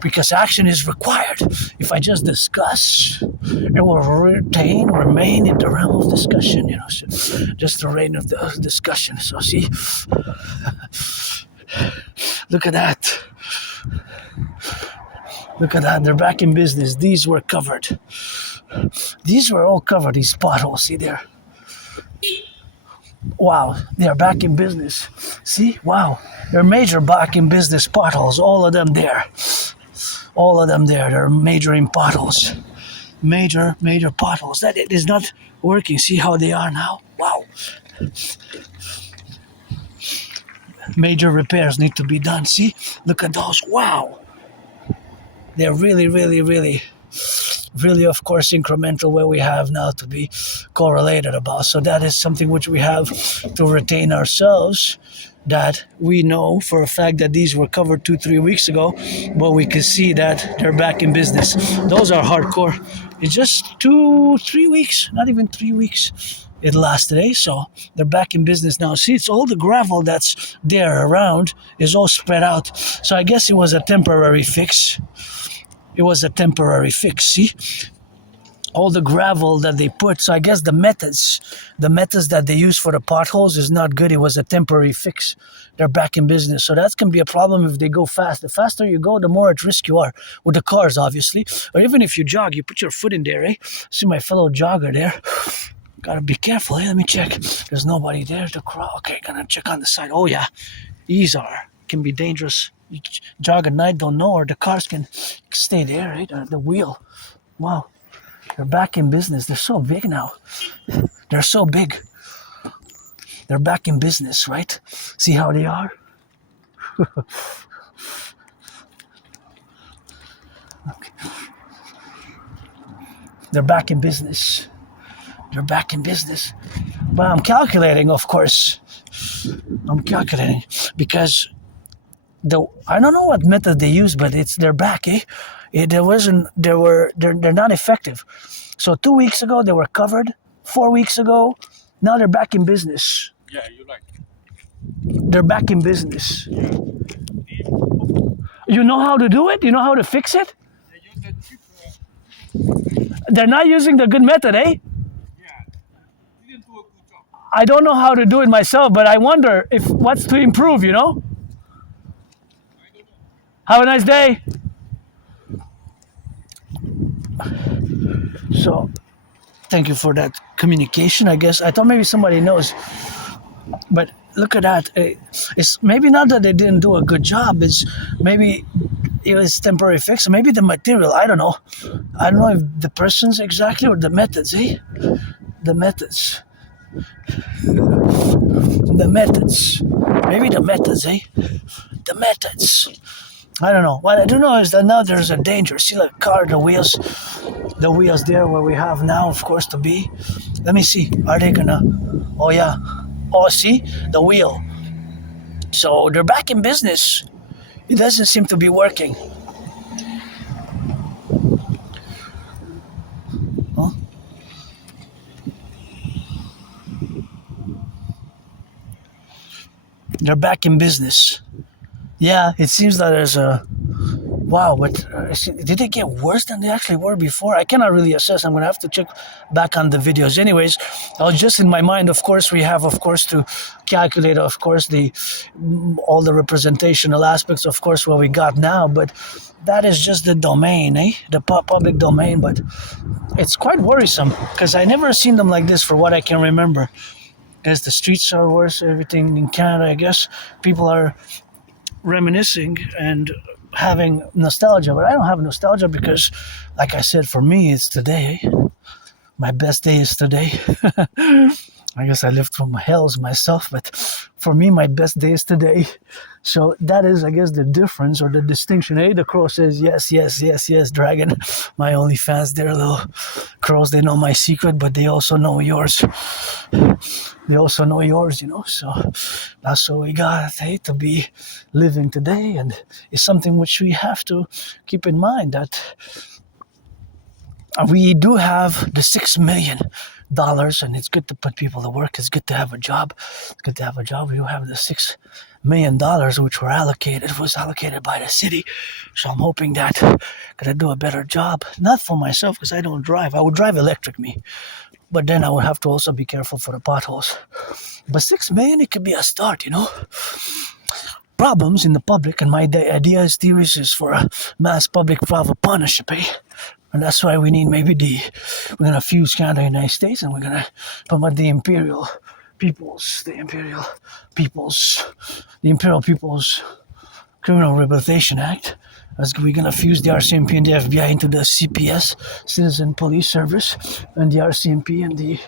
because action is required. If I just discuss, it will remain in the realm of discussion, so just the reign of the discussion. So see, look at that. Look at that, they're back in business. These were covered. These were all covered, these potholes, see there. Wow, they are back in business. See, wow, they're major back in business potholes, all of them there. All of them there, they're majoring potholes. Major potholes. That it is not working. See how they are now? Wow. Major repairs need to be done. See, look at those. Wow. They're really, of course, incremental where we have now to be correlated about. So that is something which we have to retain ourselves, that we know for a fact that these were covered 2-3 weeks ago, but we can see that they're back in business. Those are hardcore. It's just 2-3 weeks, not even 3 weeks. It lasted, so they're back in business now. See, it's all the gravel that's there around is all spread out. So I guess it was a temporary fix. See? All the gravel that they put, so I guess the methods that they use for the potholes is not good. It was a temporary fix. They're back in business. So that can be a problem if they go fast. The faster you go, the more at risk you are. With the cars, obviously. Or even if you jog, you put your foot in there, eh? See my fellow jogger there. Gotta be careful, eh? Let me check. There's nobody there to crawl. Okay, gonna check on the side. Oh yeah, these can be dangerous. You jog at night, don't know, or the cars can stay there, right? The wheel. Wow. They're back in business. They're so big now. They're so big. They're back in business, right? See how they are? Okay. They're back in business. But I'm calculating, of course. I'm calculating because I don't know what method they use, but they're back, eh? They're not effective. So 2 weeks ago they were covered. 4 weeks ago, now they're back in business. Yeah, you like. They're back in business. You know how to do it? You know how to fix it? They use the cheap. They're not using the good method, eh? Yeah, didn't do a good job. I don't know how to do it myself, but I wonder if what's to improve, you know? I don't know. Have a nice day. So, thank you for that communication, I guess. I thought maybe somebody knows. But look at that. It's maybe not that they didn't do a good job. It's maybe it was temporary fix. Maybe the material. I don't know. I don't know if the persons exactly or the methods, eh? The methods. The methods. Maybe the methods, eh? The methods. I don't know. What I do know is that now there's a danger. See, like car, the wheels there where we have now, of course, to be. Let me see. Are they gonna? Oh yeah. Oh, see the wheel. So they're back in business. It doesn't seem to be working. Huh? They're back in business. Yeah, it seems that there's a wow, but did they get worse than they actually were before? I cannot really assess. I'm going to have to check back on the videos. Anyways, I was just in my mind, of course, we have, of course, to calculate, of course, all the representational aspects, of course, what we got now. But that is just the domain, eh? The public domain. But it's quite worrisome because I never seen them like this for what I can remember. Because the streets are worse, everything in Canada, I guess. People are reminiscing and having nostalgia, but I don't have nostalgia because, like I said, for me it's today. My best day is today. I guess I lived through hells myself, but for me my best day is today. So that is, I guess, the difference or the distinction. The crow says yes, yes, yes, yes, dragon. My only fans, they're little crows. They know my secret, but they also know yours. They also know yours, you know. So that's what we got, to be living today, and it's something which we have to keep in mind that we do have the $6 million, and it's good to put people to work. It's good to have a job. It's good to have a job. We do have the $6 million which was allocated by the city. So I'm hoping that I'm gonna do a better job. Not for myself because I don't drive. I would drive electric me. But then I would have to also be careful for the potholes. But $6 million, it could be a start, you know. Problems in the public, and my ideas, theories is for a mass public-private partnership, eh? And that's why we need maybe we're gonna fuse Canada and the United States, and we're gonna promote the Imperial People's Criminal Rehabilitation Act. As we're going to fuse the RCMP and the FBI into the CPS, Citizen Police Service, and the RCMP and the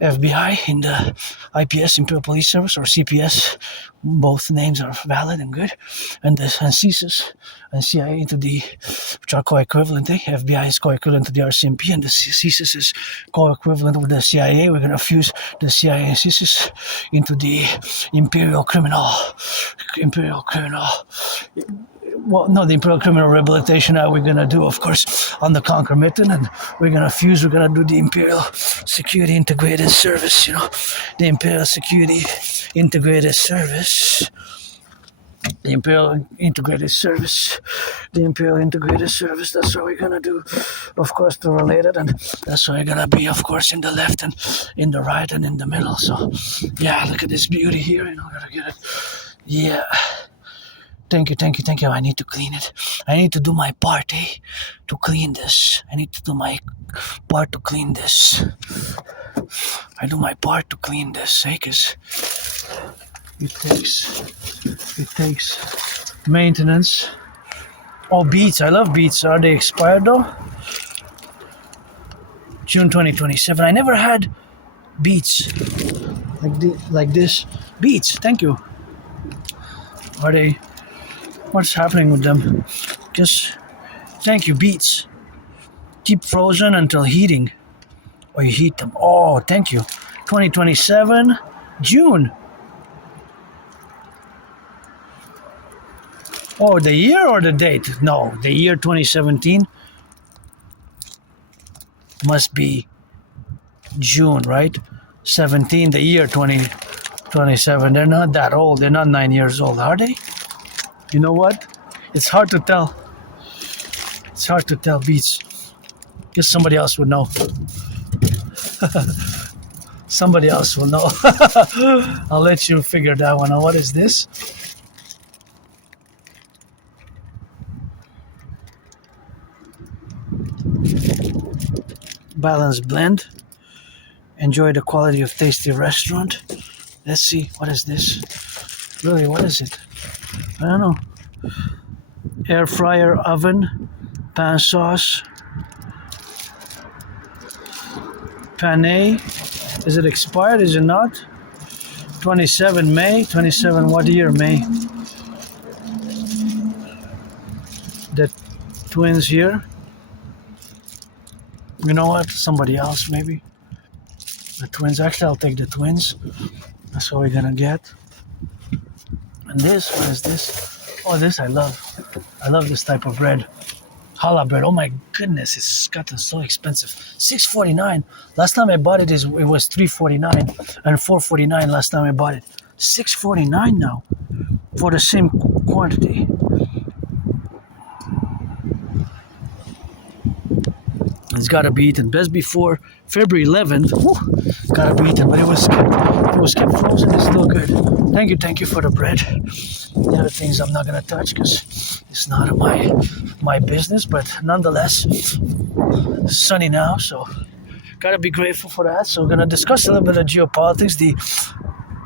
FBI in the IPS, Imperial Police Service, or CPS. Both names are valid and good. And CSIS and CIA into which are co-equivalent. FBI is co-equivalent to the RCMP, and the CSIS is co-equivalent with the CIA. We're going to fuse the CIA and CSIS into the Imperial Criminal. Well, no, the Imperial Criminal Rehabilitation Act we're going to do, of course, on the concomitant, and we're going to do the Imperial Security Integrated Service, you know, the Imperial Security Integrated Service, the Imperial Integrated Service, that's what we're going to do, of course, to relate it, and that's what we're going to be, of course, in the left and in the right and in the middle. So, yeah, look at this beauty here, you know, gotta get it. Yeah. Thank you. I need to clean it. I need to do my part, to clean this. I do my part to clean this, because it takes maintenance. Oh, beats. I love beats. Are they expired though? June 2027. I never had beats like this. Beats. Thank you. Are they? What's happening with them? Just thank you, beets. Keep frozen until heating. Or you heat them. Oh, thank you. 2027, June. Oh, the year or the date? No, the year 2017 must be June, right? 17, the year 2027. They're not that old. They're not 9 years old, are they? You know what? It's hard to tell. It's hard to tell, Beats. Guess somebody else would know. Somebody else will know. I'll let you figure that one out. What is this? Balanced blend. Enjoy the quality of tasty restaurant. Let's see. What is this? Really, what is it? I don't know. Air fryer oven. Pan sauce. Panay. Is it expired? Is it not? 27 May. 27 what year? May. The twins here. You know what? Somebody else maybe. The twins. Actually, I'll take the twins. That's what we're gonna get. And this, what is this? Oh, this I love. I love this type of bread. Challah bread. Oh my goodness, it's gotten so expensive. $6.49. Last time I bought it, it was $3.49 and $4.49 last time I bought it. $6.49 now for the same quantity. It's gotta be eaten. Best before February 11th. Whew, gotta be eaten, but it was kept frozen. It's still good. Thank you for the bread. The other things I'm not gonna touch because it's not my business. But nonetheless, it's sunny now, so gotta be grateful for that. So we're gonna discuss a little bit of geopolitics. The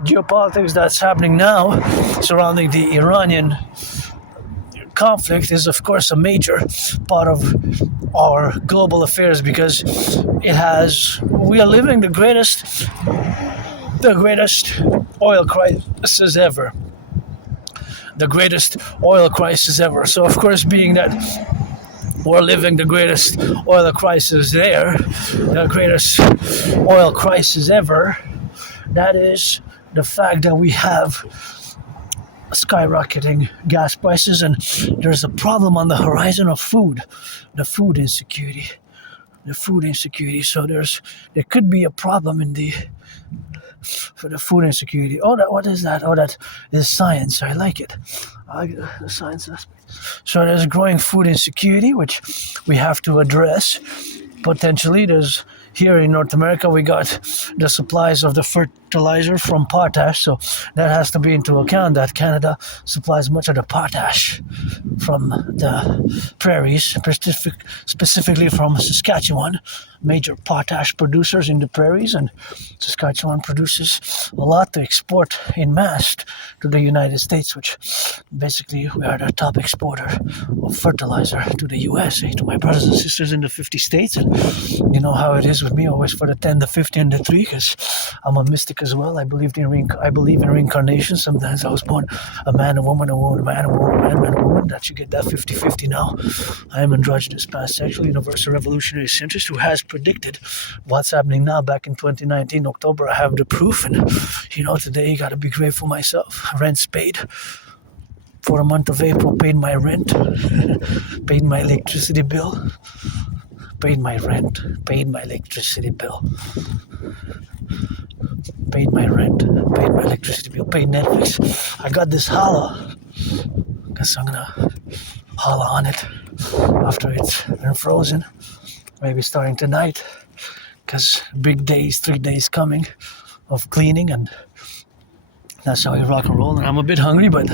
geopolitics that's happening now surrounding the Iranian conflict is of course a major part of our global affairs because we are living the greatest oil crisis ever. The greatest oil crisis ever. So of course, being that we're living the greatest oil crisis there, the greatest oil crisis ever, that is the fact that we have skyrocketing gas prices, and there's a problem on the horizon of food, the food insecurity. So there could be a problem for the food insecurity. Oh, what is that? Oh, that is science. I like it. I like the science aspect. So there's growing food insecurity, which we have to address. Potentially, here in North America, we got the supplies of the fertilizer from potash, so that has to be into account that Canada supplies much of the potash from the prairies, specifically from Saskatchewan, major potash producers in the prairies, and Saskatchewan produces a lot to export in mass to the United States, which basically we are the top exporter of fertilizer to the USA, to my brothers and sisters in the 50 states, and you know how it is with me, always for the 10, the 50, and the 3, because I'm a mystic as well. I believe in reincarnation. Sometimes I was born a man, a woman, a woman, a man, a woman, a man, a woman. That you get that 50-50 now. I am androgynous, pansexual, universal revolutionary centrist who has predicted what's happening now back in 2019, October. I have the proof, and today you got to be grateful myself. Rent's paid. For a month of April, paid my rent, paid my electricity bill, paid my rent, paid my electricity bill, paid my rent, paid my electricity bill, paid Netflix. I got this holla. Guess I'm gonna holla on it after it's been frozen. Maybe starting tonight, because big days, 3 days coming of cleaning, and that's how we rock and roll. And I'm a bit hungry, but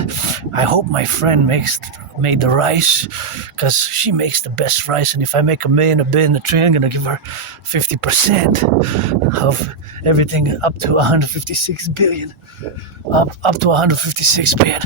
I hope my friend made the rice, because she makes the best rice. And if I make $1 million, $1 billion, $1 trillion, I'm gonna give her 50% of everything up to 156 billion. Up to 156 billion.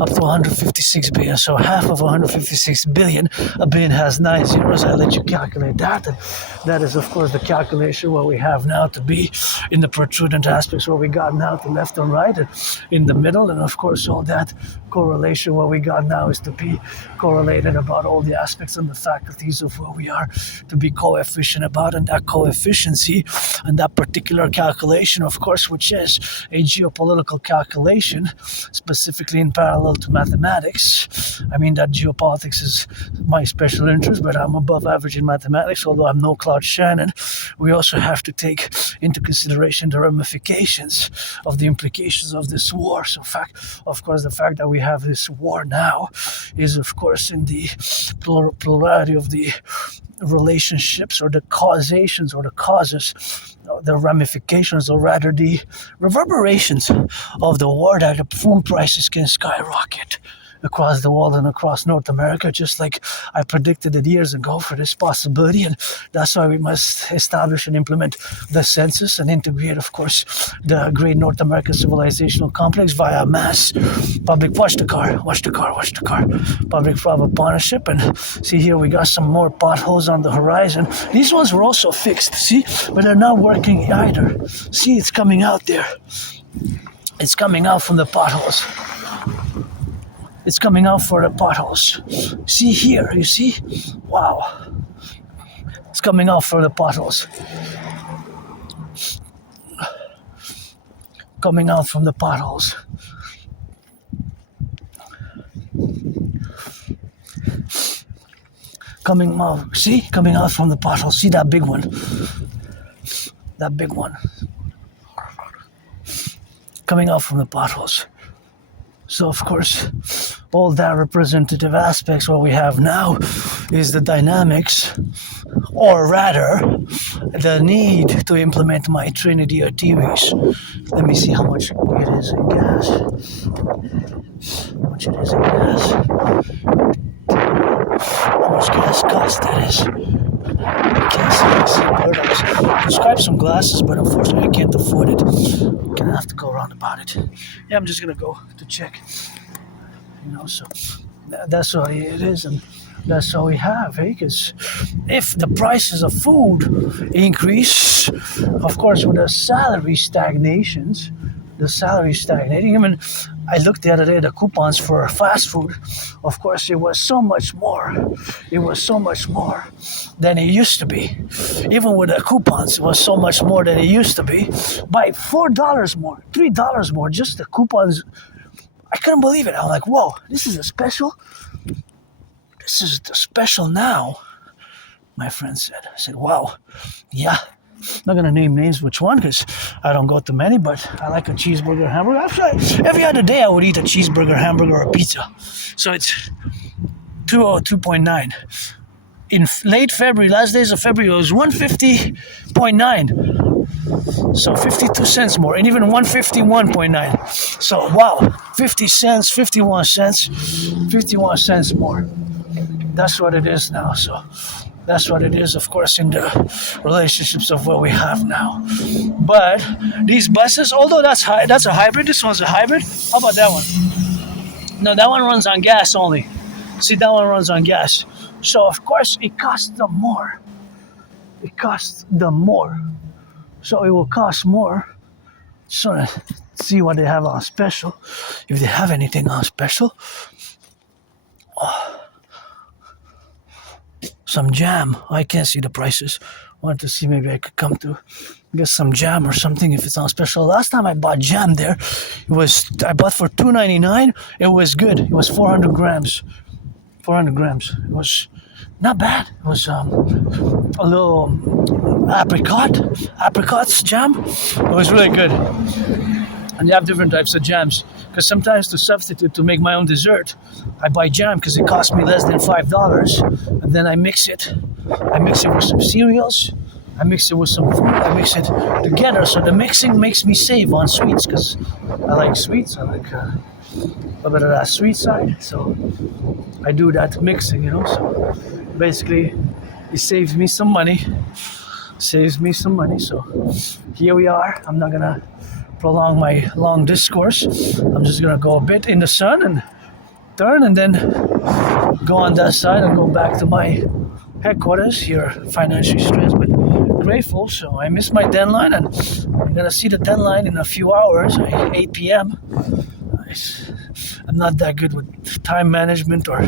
Up to 156 billion. So half of 156 billion, a billion has 9 zeros. I let you calculate that. And that is, of course, the calculation what we have now to be in the protrudent aspects, what we got now to left and right, and in the middle. And of course, all that correlation what we got now is to be be correlated about all the aspects and the faculties of where we are to be coefficient about, and that coefficiency and that particular calculation, of course, which is a geopolitical calculation, specifically in parallel to mathematics. I mean, that geopolitics is my special interest, but I'm above average in mathematics, although I'm no Claude Shannon. We also have to take into consideration the ramifications of the implications of this war. So, of course, the fact that we have this war now is, of course, in the plurality of the relationships or the causations or the causes, the ramifications, or rather the reverberations of the war, that the food prices can skyrocket across the world and across North America, just like I predicted it years ago for this possibility. And that's why we must establish and implement the census and integrate, of course, the great North American civilizational complex via mass public, watch the car, public-private partnership. And see here, we got some more potholes on the horizon. These ones were also fixed, see, but they're not working either. See, it's coming out there. It's coming out from the potholes. It's coming out for the potholes. See here, you see? Wow. It's coming out for the potholes. Coming out from the potholes. Coming out, see? Coming out from the potholes. See that big one? That big one. Coming out from the potholes. So, of course, all that representative aspects, what we have now is the dynamics, or rather, the need to implement my Trinity or theories. Let me see how much it is in gas. How much it is in gas. How much gas cost that is. I can't see blurred. I was prescribed some glasses, but unfortunately I can't afford it. I'm gonna have to go around about it. Yeah, I'm just gonna go to check. So that's what it is, and that's all we have, because if the prices of food increase, of course, with the salary stagnating. I mean, I looked the other day at the coupons for fast food. Of course, it was so much more. It was so much more than it used to be. Even with the coupons, it was so much more than it used to be. By $4 more, $3 more, just the coupons. I couldn't believe it. I'm like, whoa, this is a special? This is the special now, my friend said. I said, wow, yeah. I'm not going to name names which one because I don't go to many, but I like a cheeseburger, hamburger. Every other day I would eat a cheeseburger, hamburger, or pizza. So it's 202.9. In late February, last days of February, it was 150.9. So 52 cents more, and even 151.9. So wow, 50 cents, 51 cents, 51 cents more. That's what it is now. So that's what it is, of course, in the relationships of what we have now. But these buses, although that's a hybrid, this one's a hybrid. How about that one? No, that one runs on gas only. See, that one runs on gas. So, of course, it costs them more. It costs them more. So it will cost more. So let's see what they have on special. If they have anything on special. Some jam. I can't see the prices. Wanted to see, maybe I could come to get some jam or something if it's on special. Last time I bought jam there, I bought for $2.99. It was good. It was 400 grams. 400 grams. It was not bad. It was a little apricots jam. It was really good. And you have different types of jams. Because sometimes to substitute to make my own dessert, I buy jam because it costs me less than $5. And then I mix it. I mix it with some cereals. I mix it with some food. I mix it together. So the mixing makes me save on sweets because I like sweets. I like a bit of that sweet side. So I do that mixing, So basically, it saves me some money. So here we are. I'm not going to prolong my long discourse. I'm just going to go a bit in the sun and turn and then go on that side and go back to my headquarters here, financially stressed but grateful. So I missed my deadline and I'm going to see the deadline in a few hours, 8 p.m. I'm not that good with time management or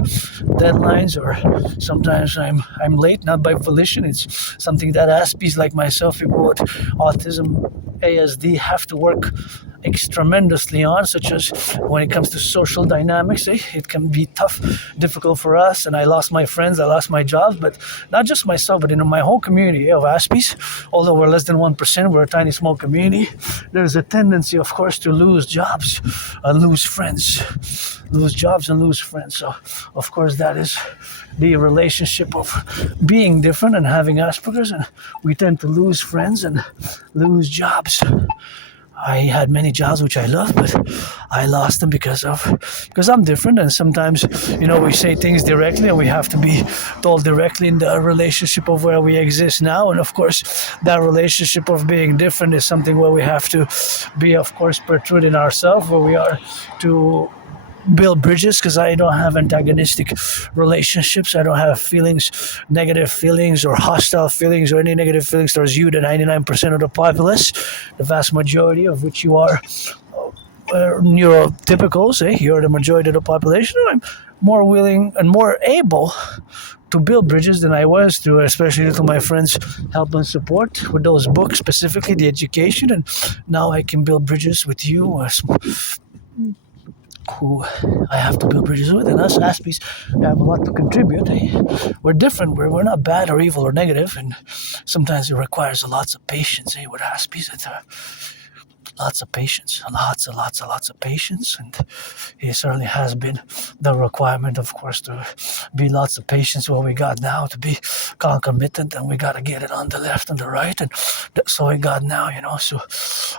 deadlines, or sometimes I'm late, not by volition. It's something that Aspies like myself, people with autism, ASD, have to work tremendously on, such as when it comes to social dynamics. It can be tough, difficult for us, and I lost my friends, I lost my jobs, but not just myself, but in my whole community of Aspies. Although we're less than 1%, we're a tiny small community, there's a tendency, of course, to lose jobs and lose friends, lose jobs and lose friends. So of course that is the relationship of being different and having Asperger's, and we tend to lose friends and lose jobs. I had many jobs which I love, but I lost them because I'm different. And sometimes, we say things directly, and we have to be told directly in the relationship of where we exist now. And of course, that relationship of being different is something where we have to be, of course, protruding ourselves, where we are to build bridges, because I don't have antagonistic relationships. I don't have feelings, negative feelings or hostile feelings or any negative feelings towards you, the 99% of the populace, the vast majority of which you are neurotypicals. You're the majority of the population. I'm more willing and more able to build bridges than I was to, especially to my friends' help and support with those books, specifically the education. And now I can build bridges with you, who I have to build bridges with, and us Aspies have a lot to contribute. We're different. We're not bad or evil or negative, and sometimes it requires lots of patience. With Aspies, it's lots of patience, lots and lots of patience, and it certainly has been the requirement, of course, to be lots of patience. What we got now to be concomitant, and we got to get it on the left and the right, and so we got now, so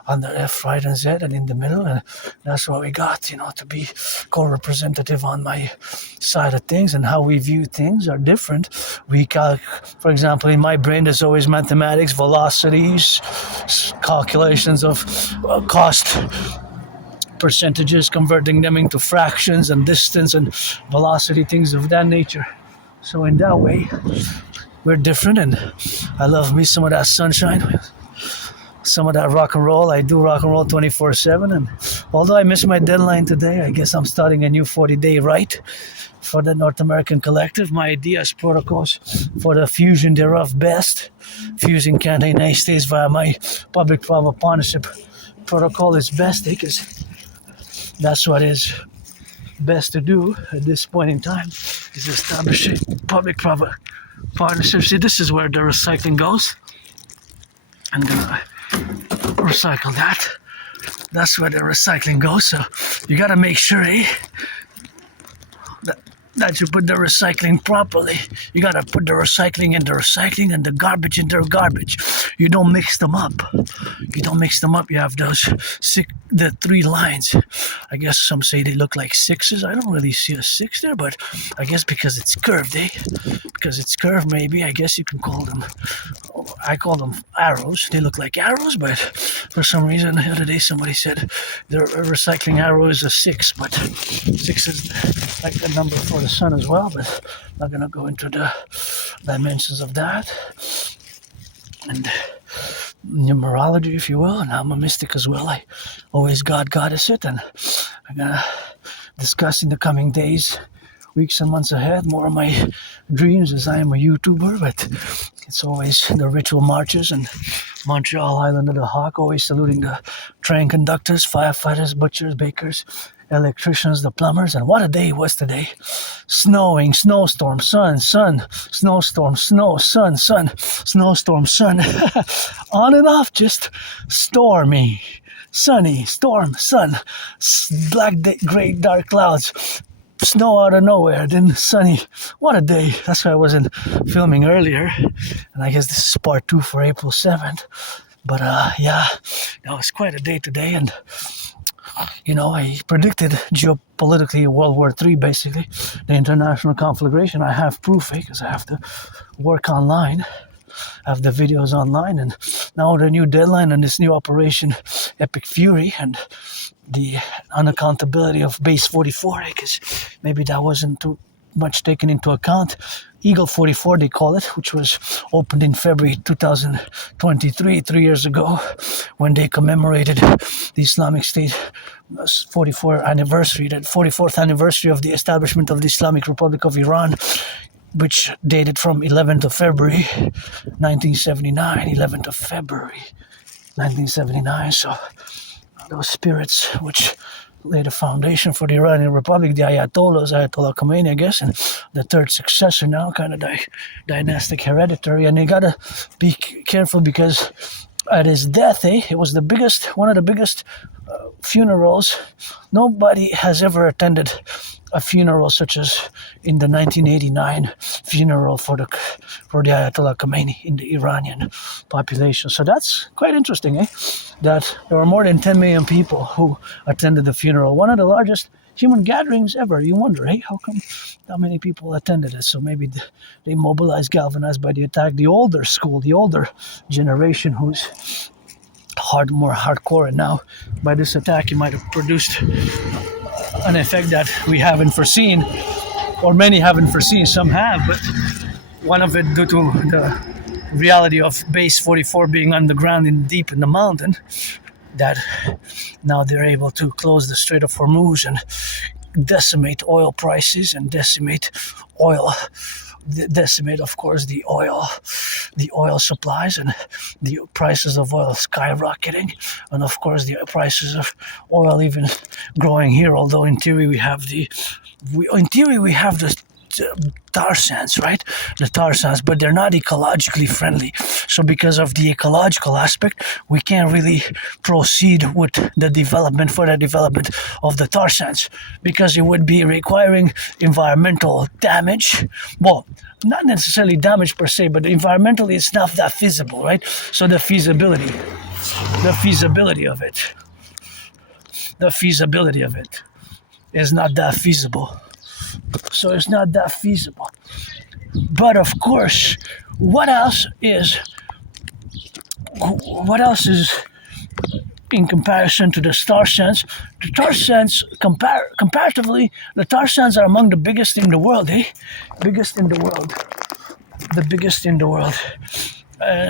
on the left, right, and Z, and in the middle, and that's what we got, to be co-representative on my side of things, and how we view things are different. For example, in my brain, there's always mathematics, velocities, calculations of cost percentages, converting them into fractions and distance and velocity, things of that nature. So in that way, we're different, and I love me some of that sunshine, some of that rock and roll. I do rock and roll 24/7, and although I missed my deadline today, I guess I'm starting a new 40-day Rite for the North American Collective. My ideas, protocols for the fusion thereof best. Fusing Canada States via my public-private partnership protocol is best, because that's what is best to do at this point in time, is establishing public-private partnerships. See, this is where the recycling goes. I'm gonna recycle that. That's where the recycling goes. So you gotta make sure, that you put the recycling properly. You gotta put the recycling in the recycling and the garbage in the garbage. You don't mix them up. You have the 3 lines. I guess some say they look like 6s. I don't really see a 6 there, but I guess because it's curved, Because it's curved, maybe. I guess you can call them. I call them arrows. They look like arrows, but for some reason the other day somebody said the recycling arrow is a 6, but 6 is like the number for the sun as well. But I'm not gonna go into the dimensions of that. And numerology, if you will, and I'm a mystic as well. I always goddess it, and I'm gonna discuss in the coming days, weeks and months ahead more of my dreams, as I am a YouTuber. But it's always the ritual marches and Montreal Island of the Hawk, always saluting the train conductors, firefighters, butchers, bakers, electricians, the plumbers. And what a day it was today. Snowing, snowstorm, sun, snowstorm, snow, sun, snowstorm, sun. On and off, just stormy, sunny, storm, sun, black, gray, dark clouds, snow out of nowhere, then sunny. What a day. That's why I wasn't filming earlier. And I guess this is part 2 for April 7th. But yeah, that was quite a day today. And I predicted geopolitically World War III, basically, the international conflagration. I have proof, because I have to work online. I have the videos online, and now the new deadline and this new operation, Epic Fury, and the unaccountability of Base 44, because maybe that wasn't too much taken into account. Eagle 44, they call it, which was opened in February 2023, 3 years ago, when they commemorated the Islamic State 44th anniversary, that 44th anniversary of the establishment of the Islamic Republic of Iran, which dated from 11th of February 1979, 11th of February 1979. So those spirits which laid a foundation for the Iranian Republic, the Ayatollahs, Ayatollah Khomeini, I guess, and the third successor now, kind of dynastic hereditary. And they gotta be careful because at his death, it was one of the biggest funerals. Nobody has ever attended a funeral such as in the 1989 funeral for the Ayatollah Khomeini in the Iranian population. So that's quite interesting, that there were more than 10 million people who attended the funeral. One of the largest human gatherings ever. You wonder, how come that many people attended it? So maybe they mobilized, galvanized by the attack. The older school, the older generation who's more hardcore, and now by this attack it might have produced an effect that we haven't foreseen, or many haven't foreseen. Some have, but one of it due to the reality of base 44 being underground and deep in the mountain, that now they're able to close the Strait of Hormuz and decimate oil prices and decimate, of course, the oil supplies, and the prices of oil skyrocketing, and of course the prices of oil even growing here. Although in theory we have the tar sands, right? The tar sands, but they're not ecologically friendly. So because of the ecological aspect, we can't really proceed with the development of the tar sands, because it would be requiring environmental damage. Well, not necessarily damage per se, but environmentally it's not that feasible, right? So the feasibility of it is not that feasible. So it's not that feasible. But of course, what else is in comparison to the tar sands? The tar sands, comparatively, the tar sands are among the biggest in the world, Biggest in the world. The biggest in the world.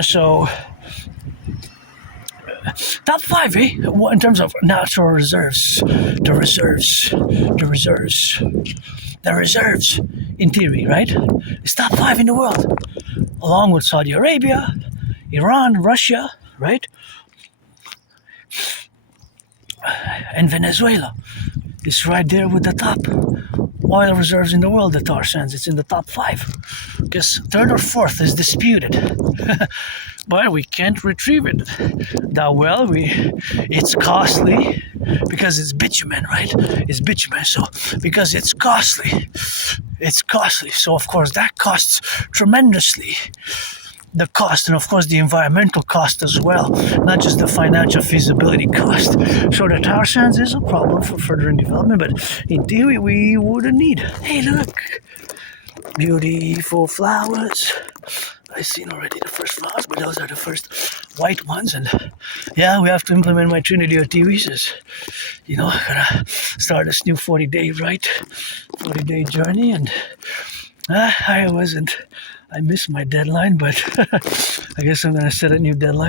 So, top 5, in terms of natural reserves. The reserves, in theory, right? It's top 5 in the world, along with Saudi Arabia, Iran, Russia, right? And Venezuela. It's right there with the top oil reserves in the world, the tar sands. It's in the top 5. Guess third or fourth is disputed. But we can't retrieve it that well. It's costly because it's bitumen, right? It's bitumen, so because it's costly. So of course that costs tremendously. The cost, and of course the environmental cost as well, not just the financial feasibility cost. So the tar sands is a problem for furthering development, but in theory we wouldn't need. Hey, look, beautiful flowers. I've seen already the first flowers, but those are the first white ones. And yeah, we have to implement my Trinity of theories. I gotta start this new 40-day Rite, 40-day journey. And I missed my deadline, but I guess I'm gonna set a new deadline.